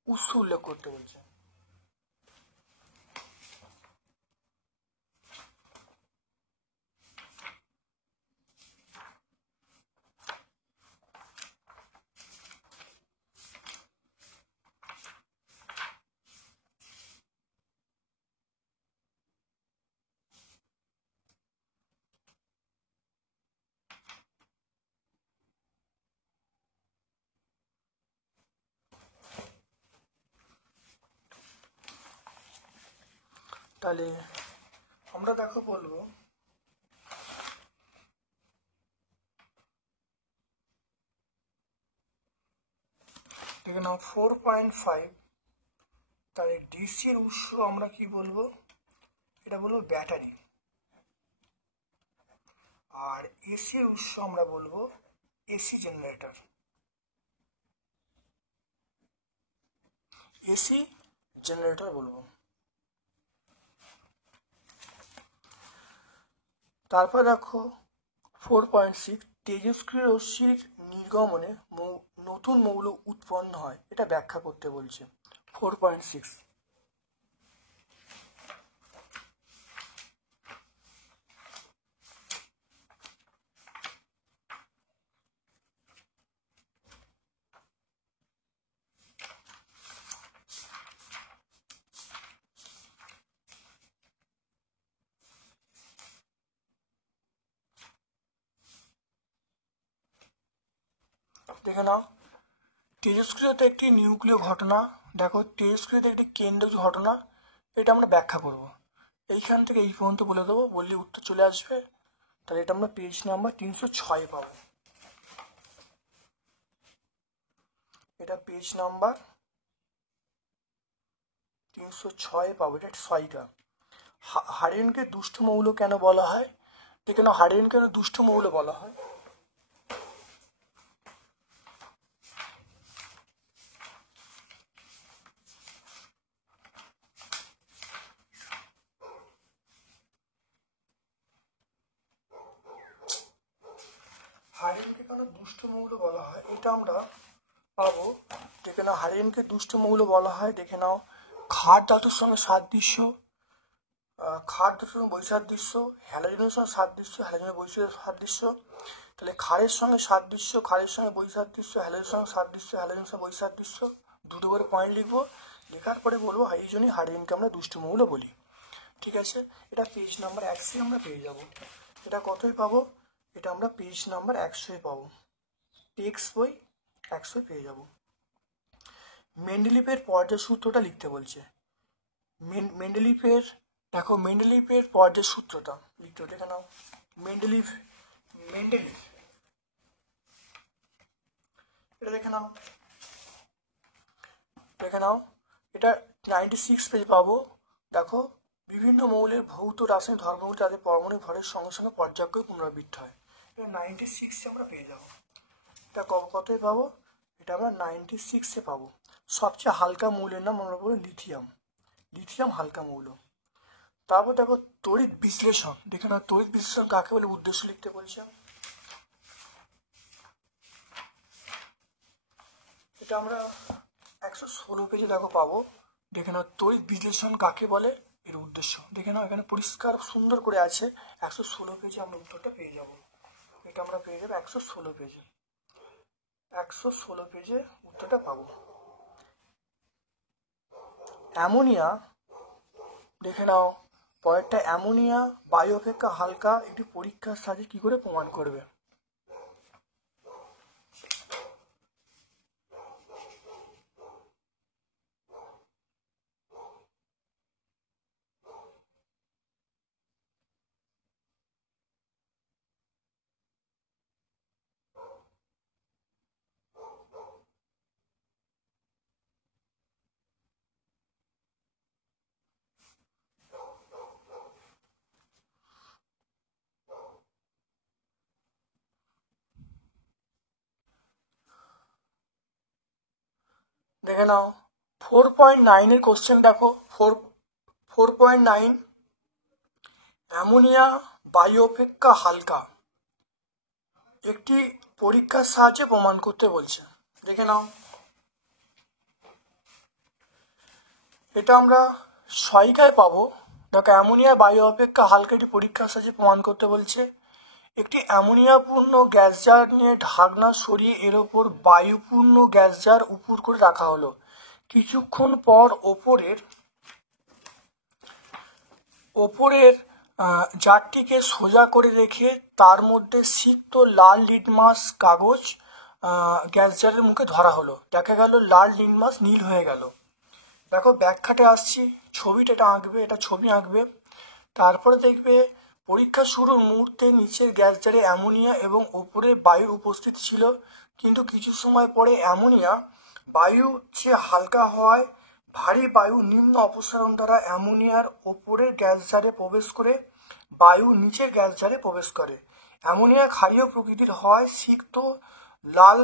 উৎস উল্লেখ করতে বলছে। তাহলে আমরা দেখো বলবো, দেখে নাও 4.5। তাহলে ডিসির উৎস আমরা কি বলবো? এটা বলবো ব্যাটারি। আর এসির উৎস আমরা বলবো এসি জেনারেটর। এসি জেনারেটর বলবো। তারপর দেখো 4.6, তেজস্ক্রিয় রশ্মির নির্গমনে নতুন মৌল উৎপন্ন হয়, এটা ব্যাখ্যা করতে বলছে। 4.6 দেখে নাও, তেজস্ক্রিয়তা একটি নিউক্লিয় ঘটনা। দেখো তেজস্ক্রিয়তা একটি কেন্দ্রজ ঘটনা, এটা আমরা ব্যাখ্যা করব। এইখান থেকে এই পর্যন্ত বলে দেবো, বললে উত্তর চলে আসবে। তাহলে এটা আমরা পেজ নাম্বার 306 পাবো। এটা পেজ নাম্বার 306 পাবো। এটা 6টা। হারিনকে দুষ্ট মৌল কেন বলা হয়? দেখে নাও, হারিন কেন দুষ্ট মৌল বলা হয়? হারিনকে কেন দুষ্ট মৌল বলা হয় এটা আমরা পাবো। দেখে নাও, হারিনকে দুষ্ট মৌল বলা হয়, দেখে নাও, ক্ষার ধাতুর সঙ্গে সাদৃশ্য, ক্ষার ধাতুর সঙ্গে বৈসাদৃশ্য, হ্যালোজেনের সঙ্গে সাদৃশ্য, হ্যালোজেনের বৈসাদৃশ্য সাদৃশ্য। তাহলে ক্ষারের সঙ্গে সাদৃশ্য, ক্ষারের সঙ্গে বৈসাদৃশ্য, হ্যালোজেনের সঙ্গে সাদৃশ্য, হ্যালোজেনের সঙ্গে বৈসাদৃশ্য, দুটো করে পয়েন্ট লিখবো। লেখার পরে বলবো এই জন্যই হারিনকে আমরা দুষ্ট মৌল বলি। ঠিক আছে, এটা পেজ নাম্বার 100 আমরা পেয়ে যাব। এটা কতই পাবো? এটা আমরা পেজ নাম্বার 100 পাবো। টেক্সট বই 100 পেয়ে যাব। মেন্ডেলিভের পর্যায় সূত্রটা লিখতে বলছে। মেন্ডেলিভের, দেখো মেন্ডেলিভের পর্যায় সূত্রটা লিখতে, দেখে নাও। মেন্ডেলিভ এটা দেখে নাও, এটা 96 পেজ পাবো। দেখো, বিভিন্ন মৌলের ভৌত রাসায়নিক ধর্মগুলি তাদের পারমাণবিক ভরের সঙ্গে সঙ্গে পর্যায়ক্রমে পুনরাবৃত্ত হয়। এটা 96 আমরা পেয়ে যাবো। এটা কতই পাবো? এটা আমরা 96 পাবো। সবচেয়ে হালকা মৌলের নাম আমরা বলবো লিথিয়াম। লিথিয়াম হালকা মৌল। তারপর দেখো তড়িৎ বিশ্লেষণ, দেখে না, তড়িৎ বিশ্লেষণ কাকে বলে? উদ্দেশ্য লিখতে বলছে। এটা আমরা 116 পেজে দেখো পাবো। দেখে নাও, তড়িৎ বিশ্লেষণ কাকে বলে, এর উদ্দেশ্য। দেখে নাও, এখানে পরিষ্কার সুন্দর করে আছে। 116 পেজে আমরা উত্তরটা পেয়ে যাব। এটা আমরা পেয়ে যাবো 116 পেজে। 116 পেজে উত্তরটা পাবো। অ্যামোনিয়া, দেখে নাও পরেরটা, অ্যামোনিয়া বায়ু অপেক্ষা হালকা, একটি পরীক্ষার সাহায্যে কি করে প্রমাণ করবে? দেখে নাও 4.9 এর কোশ্চেন দেখো। 4.9, অ্যামোনিয়া বায়ু অপেক্ষা হালকা, একটি পরীক্ষার সাহায্যে প্রমাণ করতে বলছে। দেখে নাও, এটা আমরা সহায়িকায় পাবো। দেখো, অ্যামোনিয়া বায়ু অপেক্ষা হালকা, একটি পরীক্ষার সাহায্যে প্রমাণ করতে বলছে। একটি অ্যামোনিয়াপূর্ণ গ্যাস জার নিয়ে ঢাকনা সরিয়ে এর ওপর বায়ুপূর্ণ গ্যাস জার উপর করে রাখা হলো। কিছুক্ষণ পর ওপরের জারটিকে সোজা করে রেখে তার মধ্যে সিক্ত লাল লিটমাস কাগজ গ্যাস জারের মুখে ধরা হলো। দেখা গেল লাল লিটমাস নীল হয়ে গেল। দেখো ব্যাখ্যাটা আসছি, ছবিটা এটা আঁকবে, এটা ছবি আঁকবে। তারপরে দেখবে পরীক্ষা শুরুর মুহূর্তে নিচের গ্যাস জারে অ্যামোনিয়া এবং ওপরে বায়ুর উপস্থিত ছিল, কিন্তু কিছু সময় পরে অ্যামোনিয়া বায়ু চেয়ে হালকা হওয়ায় ভারী বায়ু নিম্ন অপসারণ দ্বারা অ্যামোনিয়ার ওপরের গ্যাস জারে প্রবেশ করে বায়ু নিচের গ্যাস জারে প্রবেশ করে। অ্যামোনিয়া ক্ষারীয় প্রকৃতির হওয়ায় সিক্ত লাল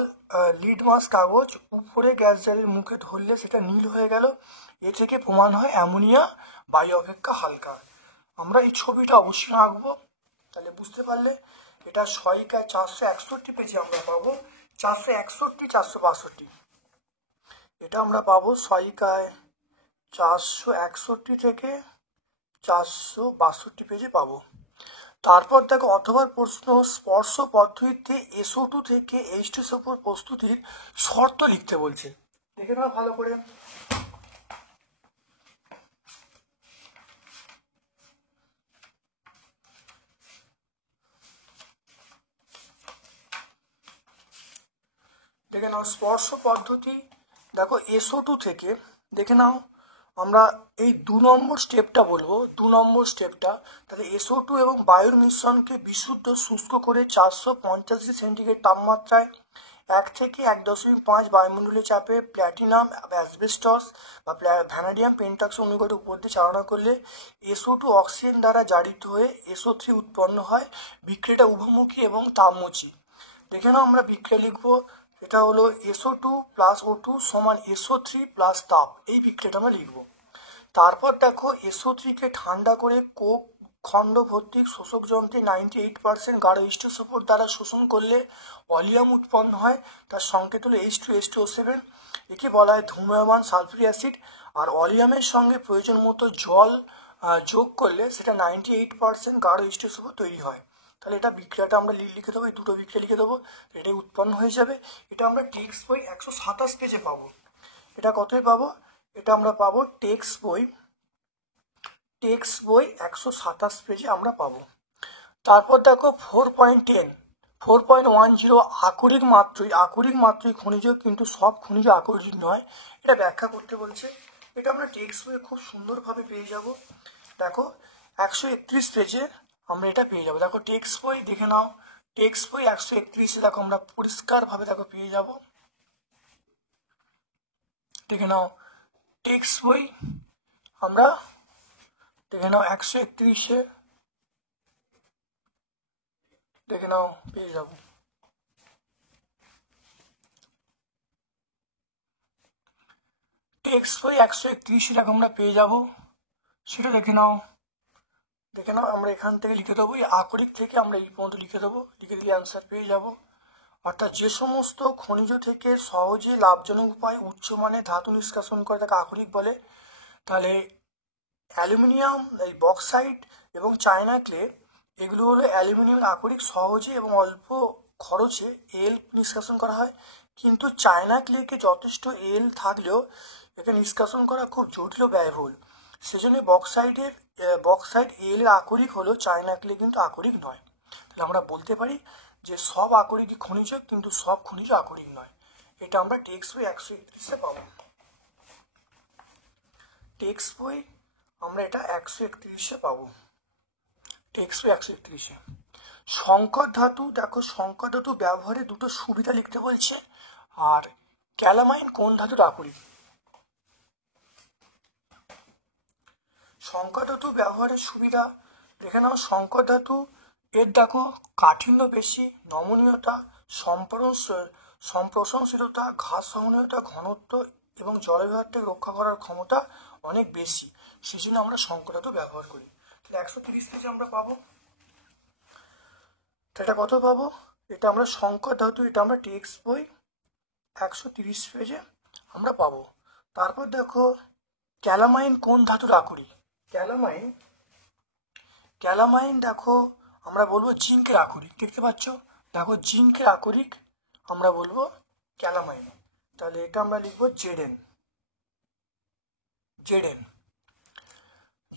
লিটমাস কাগজ উপরে গ্যাস জারের মুখে ধরলে সেটা নীল হয়ে গেল। এ থেকে প্রমাণ হয় অ্যামোনিয়া বায়ু অপেক্ষা হালকা। আমরা এই ছবিটা অবশ্যই আঁকবো, তাহলে বুঝতে পারলে। এটা সহায়িকায় 461 পেজে আমরা পাবো। 461, 462 এটা আমরা পাবো সহায়িকায় 461 থেকে 462 পেজে পাবো। তারপর দেখো অথবা প্রশ্ন, স্পর্শ পদ্ধতিতে SO2 থেকে H2SO4 প্রস্তুতির শর্ত লিখতে বলছে। দেখে নাও ভালো করে। দেখে নাও স্পর্শ পদ্ধতি, দেখো SO2 থেকে, দেখে নাও আমরা এই 2 নম্বর স্টেপটা বলবো, 2 নম্বর স্টেপটা। তাহলে SO2 এবং বায়ুর মিশ্রণকে বিশুদ্ধ শুষ্ক করে 450 সেন্টিগ্রেড তাপমাত্রায় 1 থেকে 1.5 বায়ুমণ্ডলীয় চাপে প্ল্যাটিনাম অ্যাসবেস্টস বা ভ্যানাডিয়াম পেন্টাক্স অনুঘটে উপর দিয়ে চালনা করলে SO2 অক্সিজেন দ্বারা জারিত হয়ে SO3 উৎপন্ন হয়। বিক্রিয়াটা উভমুখী এবং তাপমুচি। দেখে নাও, আমরা বিক্রিয়া লিখবো, এটা হলো SO2 প্লাস O2 সমান SO3 প্লাস তাপ, এই বিক্রিয়াটা আমরা লিখবো। তারপর দেখো SO3 কে ঠান্ডা করে কোক খণ্ড ভর্তি শোষক যন্ত্রে 98% গাঢ় H2SO4 দ্বারা শোষণ করলে অলিয়াম উৎপন্ন হয়। তার সংকেত হলো H2H2O7। একে বলা হয় ধূম্রয়মান সালফিউরিক অ্যাসিড। আর অলিয়ামের সঙ্গে প্রয়োজন মতো জল যোগ করলে সেটা 98% গাঢ় H2SO4 তৈরি হয়। তাহলে এটা বিক্রিয়াটা আমরা লিখে দেবো, এই দুটো বিক্রিয়া লিখে দেবো, এটাই উৎপন্ন হয়ে যাবে। এটা আমরা টেক্সট বই 127 পেজে পাবো। এটা কতই পাবো? এটা আমরা পাবো টেক্সট বই 127 পেজে আমরা পাবো। তারপর দেখো 4.10 আকরিক মাত্রই খনিজ, কিন্তু সব খনিজ আকরিক নয়, এটা ব্যাখ্যা করতে বলছে। এটা আমরা টেক্সট বইয়ে খুব সুন্দরভাবে পেয়ে যাব। দেখো 131 পেজে আমরা এটা পেয়ে যাবো। দেখো টেক্সট বই দেখে নাও, টেক্সট বই 131 দেখো আমরা পরিষ্কারভাবে দেখো পেয়ে যাব। দেখে নাও টেক্সট বই আমরা দেখে নাও 131 দেখে নাও পেয়ে যাব। টেক্সট বই 131 দেখো আমরা পেয়ে যাব, সেটা দেখে নাও। আমরা এখান থেকে লিখে দেবো, এই আকরিক থেকে আমরা এই পর্যন্ত লিখে দেবো, লিখে দিলে অ্যান্সার পেয়ে যাব। অর্থাৎ যে সমস্ত খনিজ থেকে সহজে লাভজনক উপায়ে উচ্চমানের ধাতু নিষ্কাশন করে তাকে আকরিক বলে। তাহলে অ্যালুমিনিয়াম, এই বক্সাইট এবং চায়না ক্লে, এগুলো হলো অ্যালুমিনিয়াম আকরিক। সহজে এবং অল্প খরচে এল নিষ্কাশন করা হয়, কিন্তু চায়না ক্লেকে যথেষ্ট এল থাকলেও একে নিষ্কাশন করা খুব জটিল ও ব্যয়বহুল। সেজন্য বক্সাইট এল এর আকরিক হলো, চায়না ক্লে কিন্তু আকরিক নয়। তাহলে আমরা বলতে পারি যে সব আকরিকই খনিজ, কিন্তু সব খনিজ আকরিক নয়। এটা আমরা টেক্সট বই 131-এ পাবো। টেক্সট বই আমরা এটা 131-এ পাবো, টেক্সট বই 131-এ। সংকর ধাতু, দেখো সংকর ধাতু ব্যবহারে দুটো সুবিধা লিখতে বলছে। আর ক্যালামাইন কোন ধাতুর আকরিক? সংকর ধাতু ব্যবহারের সুবিধা দেখে নাও। সংকর ধাতু এর দেখো কাঠিন্য বেশি, নমনীয়তা, সম্প্রসারণশীলতা, ঘাত সহনীয়তা, ঘনত্ব এবং জলবিভাগ থেকে রক্ষা করার ক্ষমতা অনেক বেশি। সেই জন্য আমরা সংকর ধাতু ব্যবহার করি। তাহলে 130 পেজে আমরা পাবো। এটা কত পাবো? এটা আমরা সংকর ধাতু, এটা আমরা টেক্সট বই 130 পেজে আমরা পাবো। তারপর দেখো ক্যালামাইন কোন ধাতুর আকরিক? ক্যালামাইন দেখো আমরা বলবো জিঙ্কের আকরিক। দেখতে পাচ্ছ, দেখো জিঙ্কের আকরিক আমরা বলবো ক্যালামাইন। তাহলে এটা আমরা লিখবো জেডেন।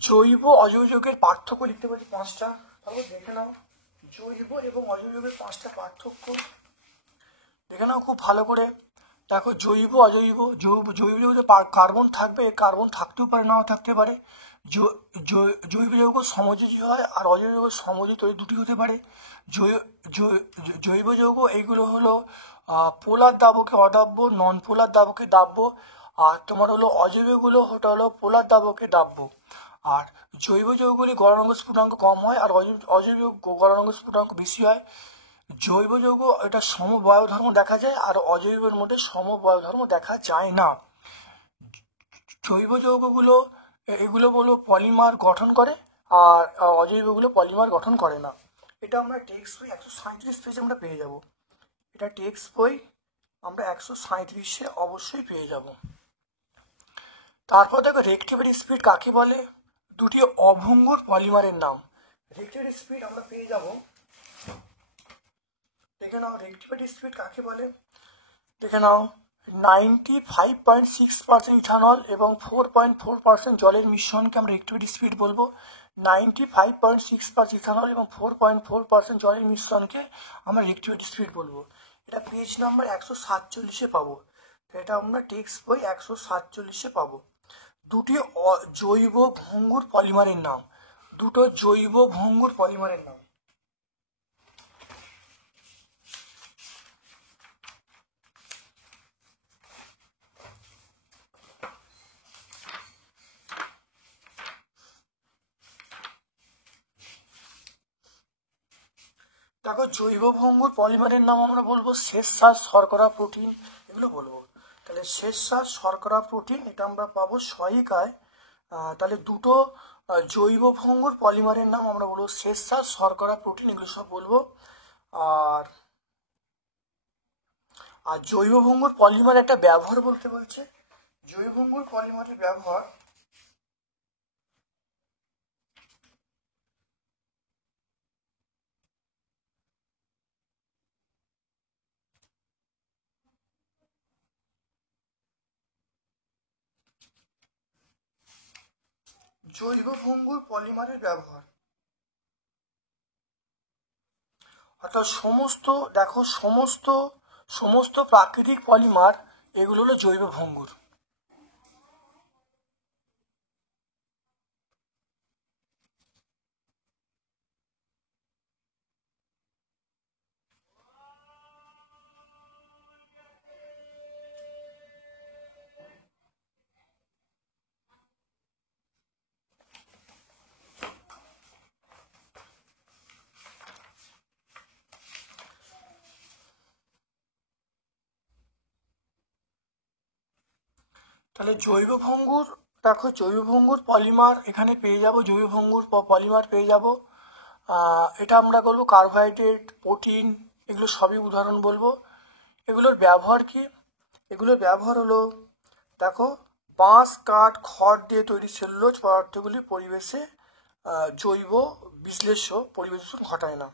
জৈব অজৈব যৌগের পার্থক্য লিখতে পারি 5টা। তাহলে দেখে নাও জৈব এবং অজৈব যৌগের 5টা পার্থক্য দেখে নাও খুব ভালো করে। দেখো জৈব অজৈব, জৈব যৌগে কার্বন থাকবে, কার্বন থাকতেও পারে, নাও থাকতে পারে। জৈব যৌগ সমযোজী হয়, আর অজৈব যৌগ সমযোজী তৈরি দুটি হতে পারে। জৈব যৌগ এইগুলো হলো পোলার দাবকে অদাব্য, নন পোলার দাবকে দাব্য। আর তোমার হলো অজৈবগুলো ওটা হলো পোলার দাবকে দাব্য। আর জৈব যৌগগুলি গলনাঙ্ক স্ফুটাঙ্ক কম হয়, আর অজৈব গলনাঙ্ক স্ফুটাঙ্ক বেশি হয়। জৈব যৌগ এটা সমবায়ু ধর্ম দেখা যায়, আর অজৈবের মধ্যে সমবায়ু ধর্ম দেখা যায় না। জৈব যৌগগুলো এগুলো বলো পলিমার গঠন করে, আর অজৈবগুলো পলিমার গঠন করে না। এটা আমরা টেক্সট বই 137 পেজে আমরা পেয়ে যাব। এটা টেক্সট বই আমরা 137-এ অবশ্যই পেয়ে যাব। তারপর দেখো রেক্টিভেট স্পিড কাকে বলে? দুটি অভঙ্গুর পলিমারের নাম। রেক্টিভেট স্পিড আমরা পেয়ে যাব। দেখে নাও রেক্টিভেট স্পিড কাকে বলে। দেখে নাও 95.6% ইথানল এবং 4.4% জলের মিশ্রণকে আমরা রেক্টিভেট স্পিড বলবো। 95.6% ইথানল এবং 4.4% জলের মিশ্রণকে আমরা রেক্টিভেট স্পিড বলবো। এটা পেজ নাম্বার 147-এ পাবো। এটা আমরা টেক্সট বই 147-এ পাবো। দুটি জৈব ভঙ্গুর পলিমারের নাম। দুটো জৈব ভঙ্গুর পলিমারের নাম। দেখো, জৈব ভঙ্গুর পলিমারের নাম আমরা বলবো শ্বেতসার, শর্করা, প্রোটিন, এগুলো বলবো। তাহলে শ্বেতসার, শর্করা, প্রোটিন এটা আমরা পাবো সহায়িকায়। তাহলে দুটো জৈব ভঙ্গুর পলিমারের নাম আমরা বলবো শ্বেতসার, শর্করা, প্রোটিন, এগুলো সব বলবো। আর আর জৈব ভঙ্গুর পলিমার একটা ব্যবহার বলতে বলছে। জৈব ভঙ্গুর পলিমারের ব্যবহার জৈব ভঙ্গুর পলিমারের ব্যবহার অর্থাৎ সমস্ত প্রাকৃতিক পলিমার এগুলো হলো জৈব ভঙ্গুর। তাহলে জৈব ভঙ্গুর, দেখো জৈব ভঙ্গুর পলিমার এখানে পেয়ে যাব, জৈব ভঙ্গুর পলিমার পেয়ে যাব। এটা আমরা বলবো কার্বোহাইড্রেট, প্রোটিন, এগুলো সবই উদাহরণ বলবো। এগুলোর ব্যবহার কি? এগুলোর ব্যবহার হলো, দেখো, বাঁশ, কাঠ, খড় দিয়ে তৈরি সেলুলোজ পদার্থগুলি পরিবেশে জৈব বিশ্লেষ্য পরিবেশ দূষণ ঘটায় না।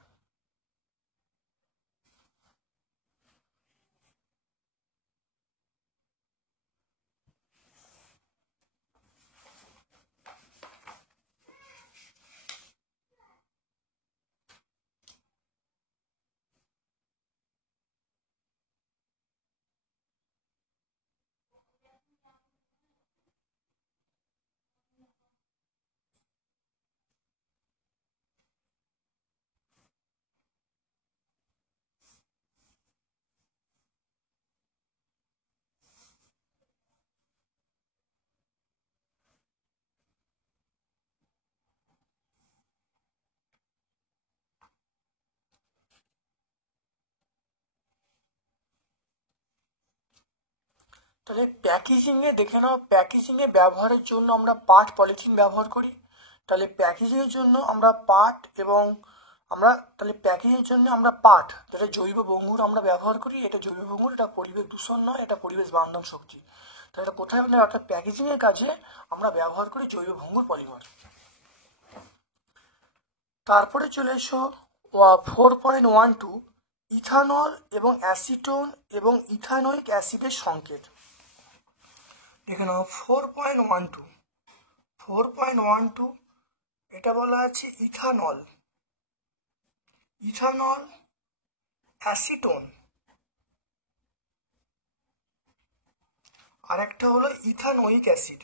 তাহলে প্যাকেজিংয়ে দেখে নাও, প্যাকেজিংয়ে ব্যবহারের জন্য আমরা পাট পলিথিন ব্যবহার করি। তাহলে প্যাকেজিংয়ের জন্য আমরা পাট এবং পাট, যেটা জৈব ভঙ্গুর আমরা ব্যবহার করি। এটা জৈব ভঙ্গুর, এটা পরিবেশ দূষণ নয়, এটা পরিবেশ বান্ধব শক্তি। তাহলে এটা কোথায় মানে অর্থাৎ প্যাকেজিংয়ের কাজে আমরা ব্যবহার করি জৈব ভঙ্গুর পলিমার। তারপরে চলে এসো 4.12 ইথানল এবং অ্যাসিটোন এবং ইথানোয়িক অ্যাসিডের সংকেত। এখানে 4.12 এটা বলা আছে ইথানল, অ্যাসিটোন, আর একটা হলো ইথানোয়িক অ্যাসিড।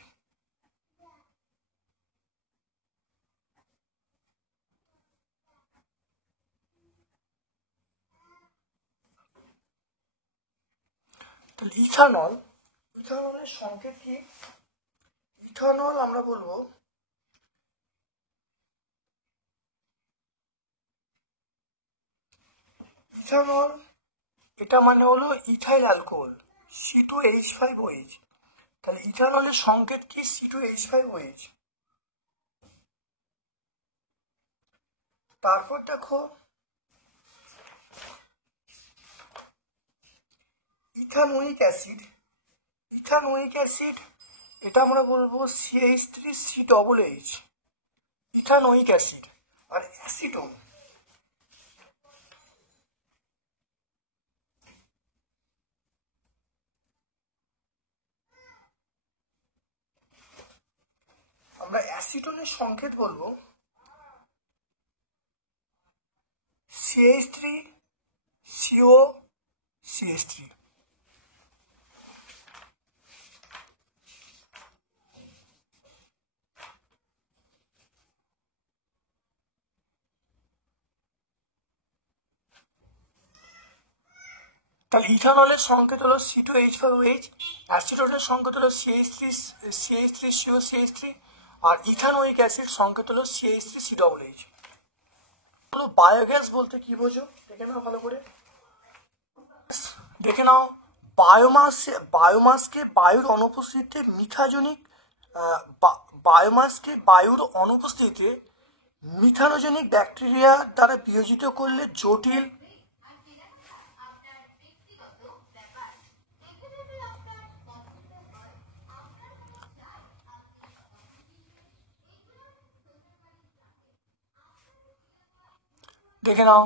তাহলে ইথানলের সংকেত কি? ইথানল আমরা বলবো ইথানল, এটা মানে হলো ইথাইল অ্যালকোহল, C2H5OH। তাহলে ইথানলের সংকেত কি? C2H5OH। তারপর দেখো ইথানোয়িক অ্যাসিড, এটা আমরা বলবো CH3COOH, ইথানোয়িক অ্যাসিড। আর অ্যাসিটোন, আমরা অ্যাসিটোনের সংকেত বলবো CH3COCH3। তাহলে ইথানলের সংকেত হলো C2H5OH, অ্যাসিটোনের সংকেত হলো CH3COCH3, আর ইথানোয়িক অ্যাসিড সংকেত হলো CH3COOH। বায়োগ্যাস বলতে কি বোঝো দেখে নাও ভালো করে, দেখে নাও। বায়োমাসকে বায়ুর অনুপস্থিতিতে মিথানোজেনিক ব্যাকটেরিয়া দ্বারা বিয়োজিত করলে জটিল দেখে নাও।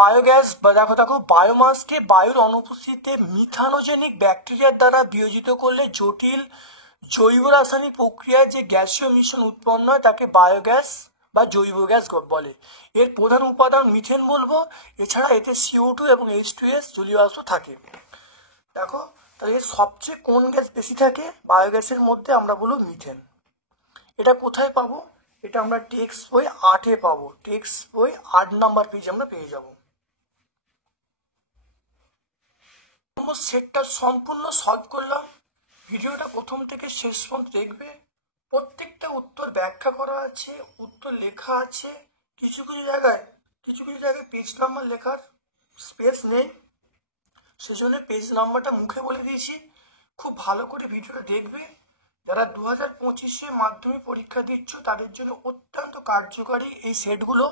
বায়োগ্যাস দেখো বায়োমাসকে বায়ুর অনুপস্থিতিতে মিথানোজেনিক ব্যাকটেরিয়ার দ্বারা বিয়োজিত করলে জটিল জৈব রাসায়নিক প্রক্রিয়ায় যে গ্যাসীয় মিশ্রণ উৎপন্ন হয় তাকে বায়োগ্যাস বা জৈব গ্যাস বলে। এর প্রধান উপাদান মিথেন বলবো, এছাড়া এতে CO2 এবং H2S জলীয় বাষ্প থাকে। দেখো তাহলে সবচেয়ে কোন গ্যাস বেশি থাকে বায়োগ্যাসের মধ্যে, আমরা বলবো মিথেন। এটা কোথায় পাবো, এটা আমরা টেক্সট বই 8-এ পাবো, টেক্সট বই 8 নাম্বার পেজে আমরা পেয়ে যাবো। সেটটা সম্পূর্ণ সলভ করলাম। ভিডিওটা প্রথম থেকে শেষ পর্যন্ত দেখবে, প্রত্যেকটা উত্তর ব্যাখ্যা করা আছে, উত্তর লেখা আছে। কিছু কিছু জায়গায় পেজ নাম্বার লেখার স্পেস নেই, সেজন্য পেজ নাম্বারটা মুখে বলে দিয়েছি। খুব ভালো করে ভিডিওটা দেখবে। যারা 2025-এ মাধ্যমিক পরীক্ষা দিচ্ছ তাদের জন্য অত্যন্ত কার্যকারী এই সেটগুলো,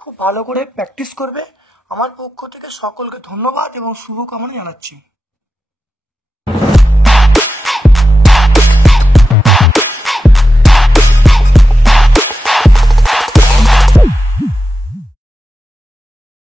খুব ভালো করে প্র্যাকটিস করবে। আমার পক্ষ থেকে সকলকে ধন্যবাদ এবং শুভকামনা জানাচ্ছি।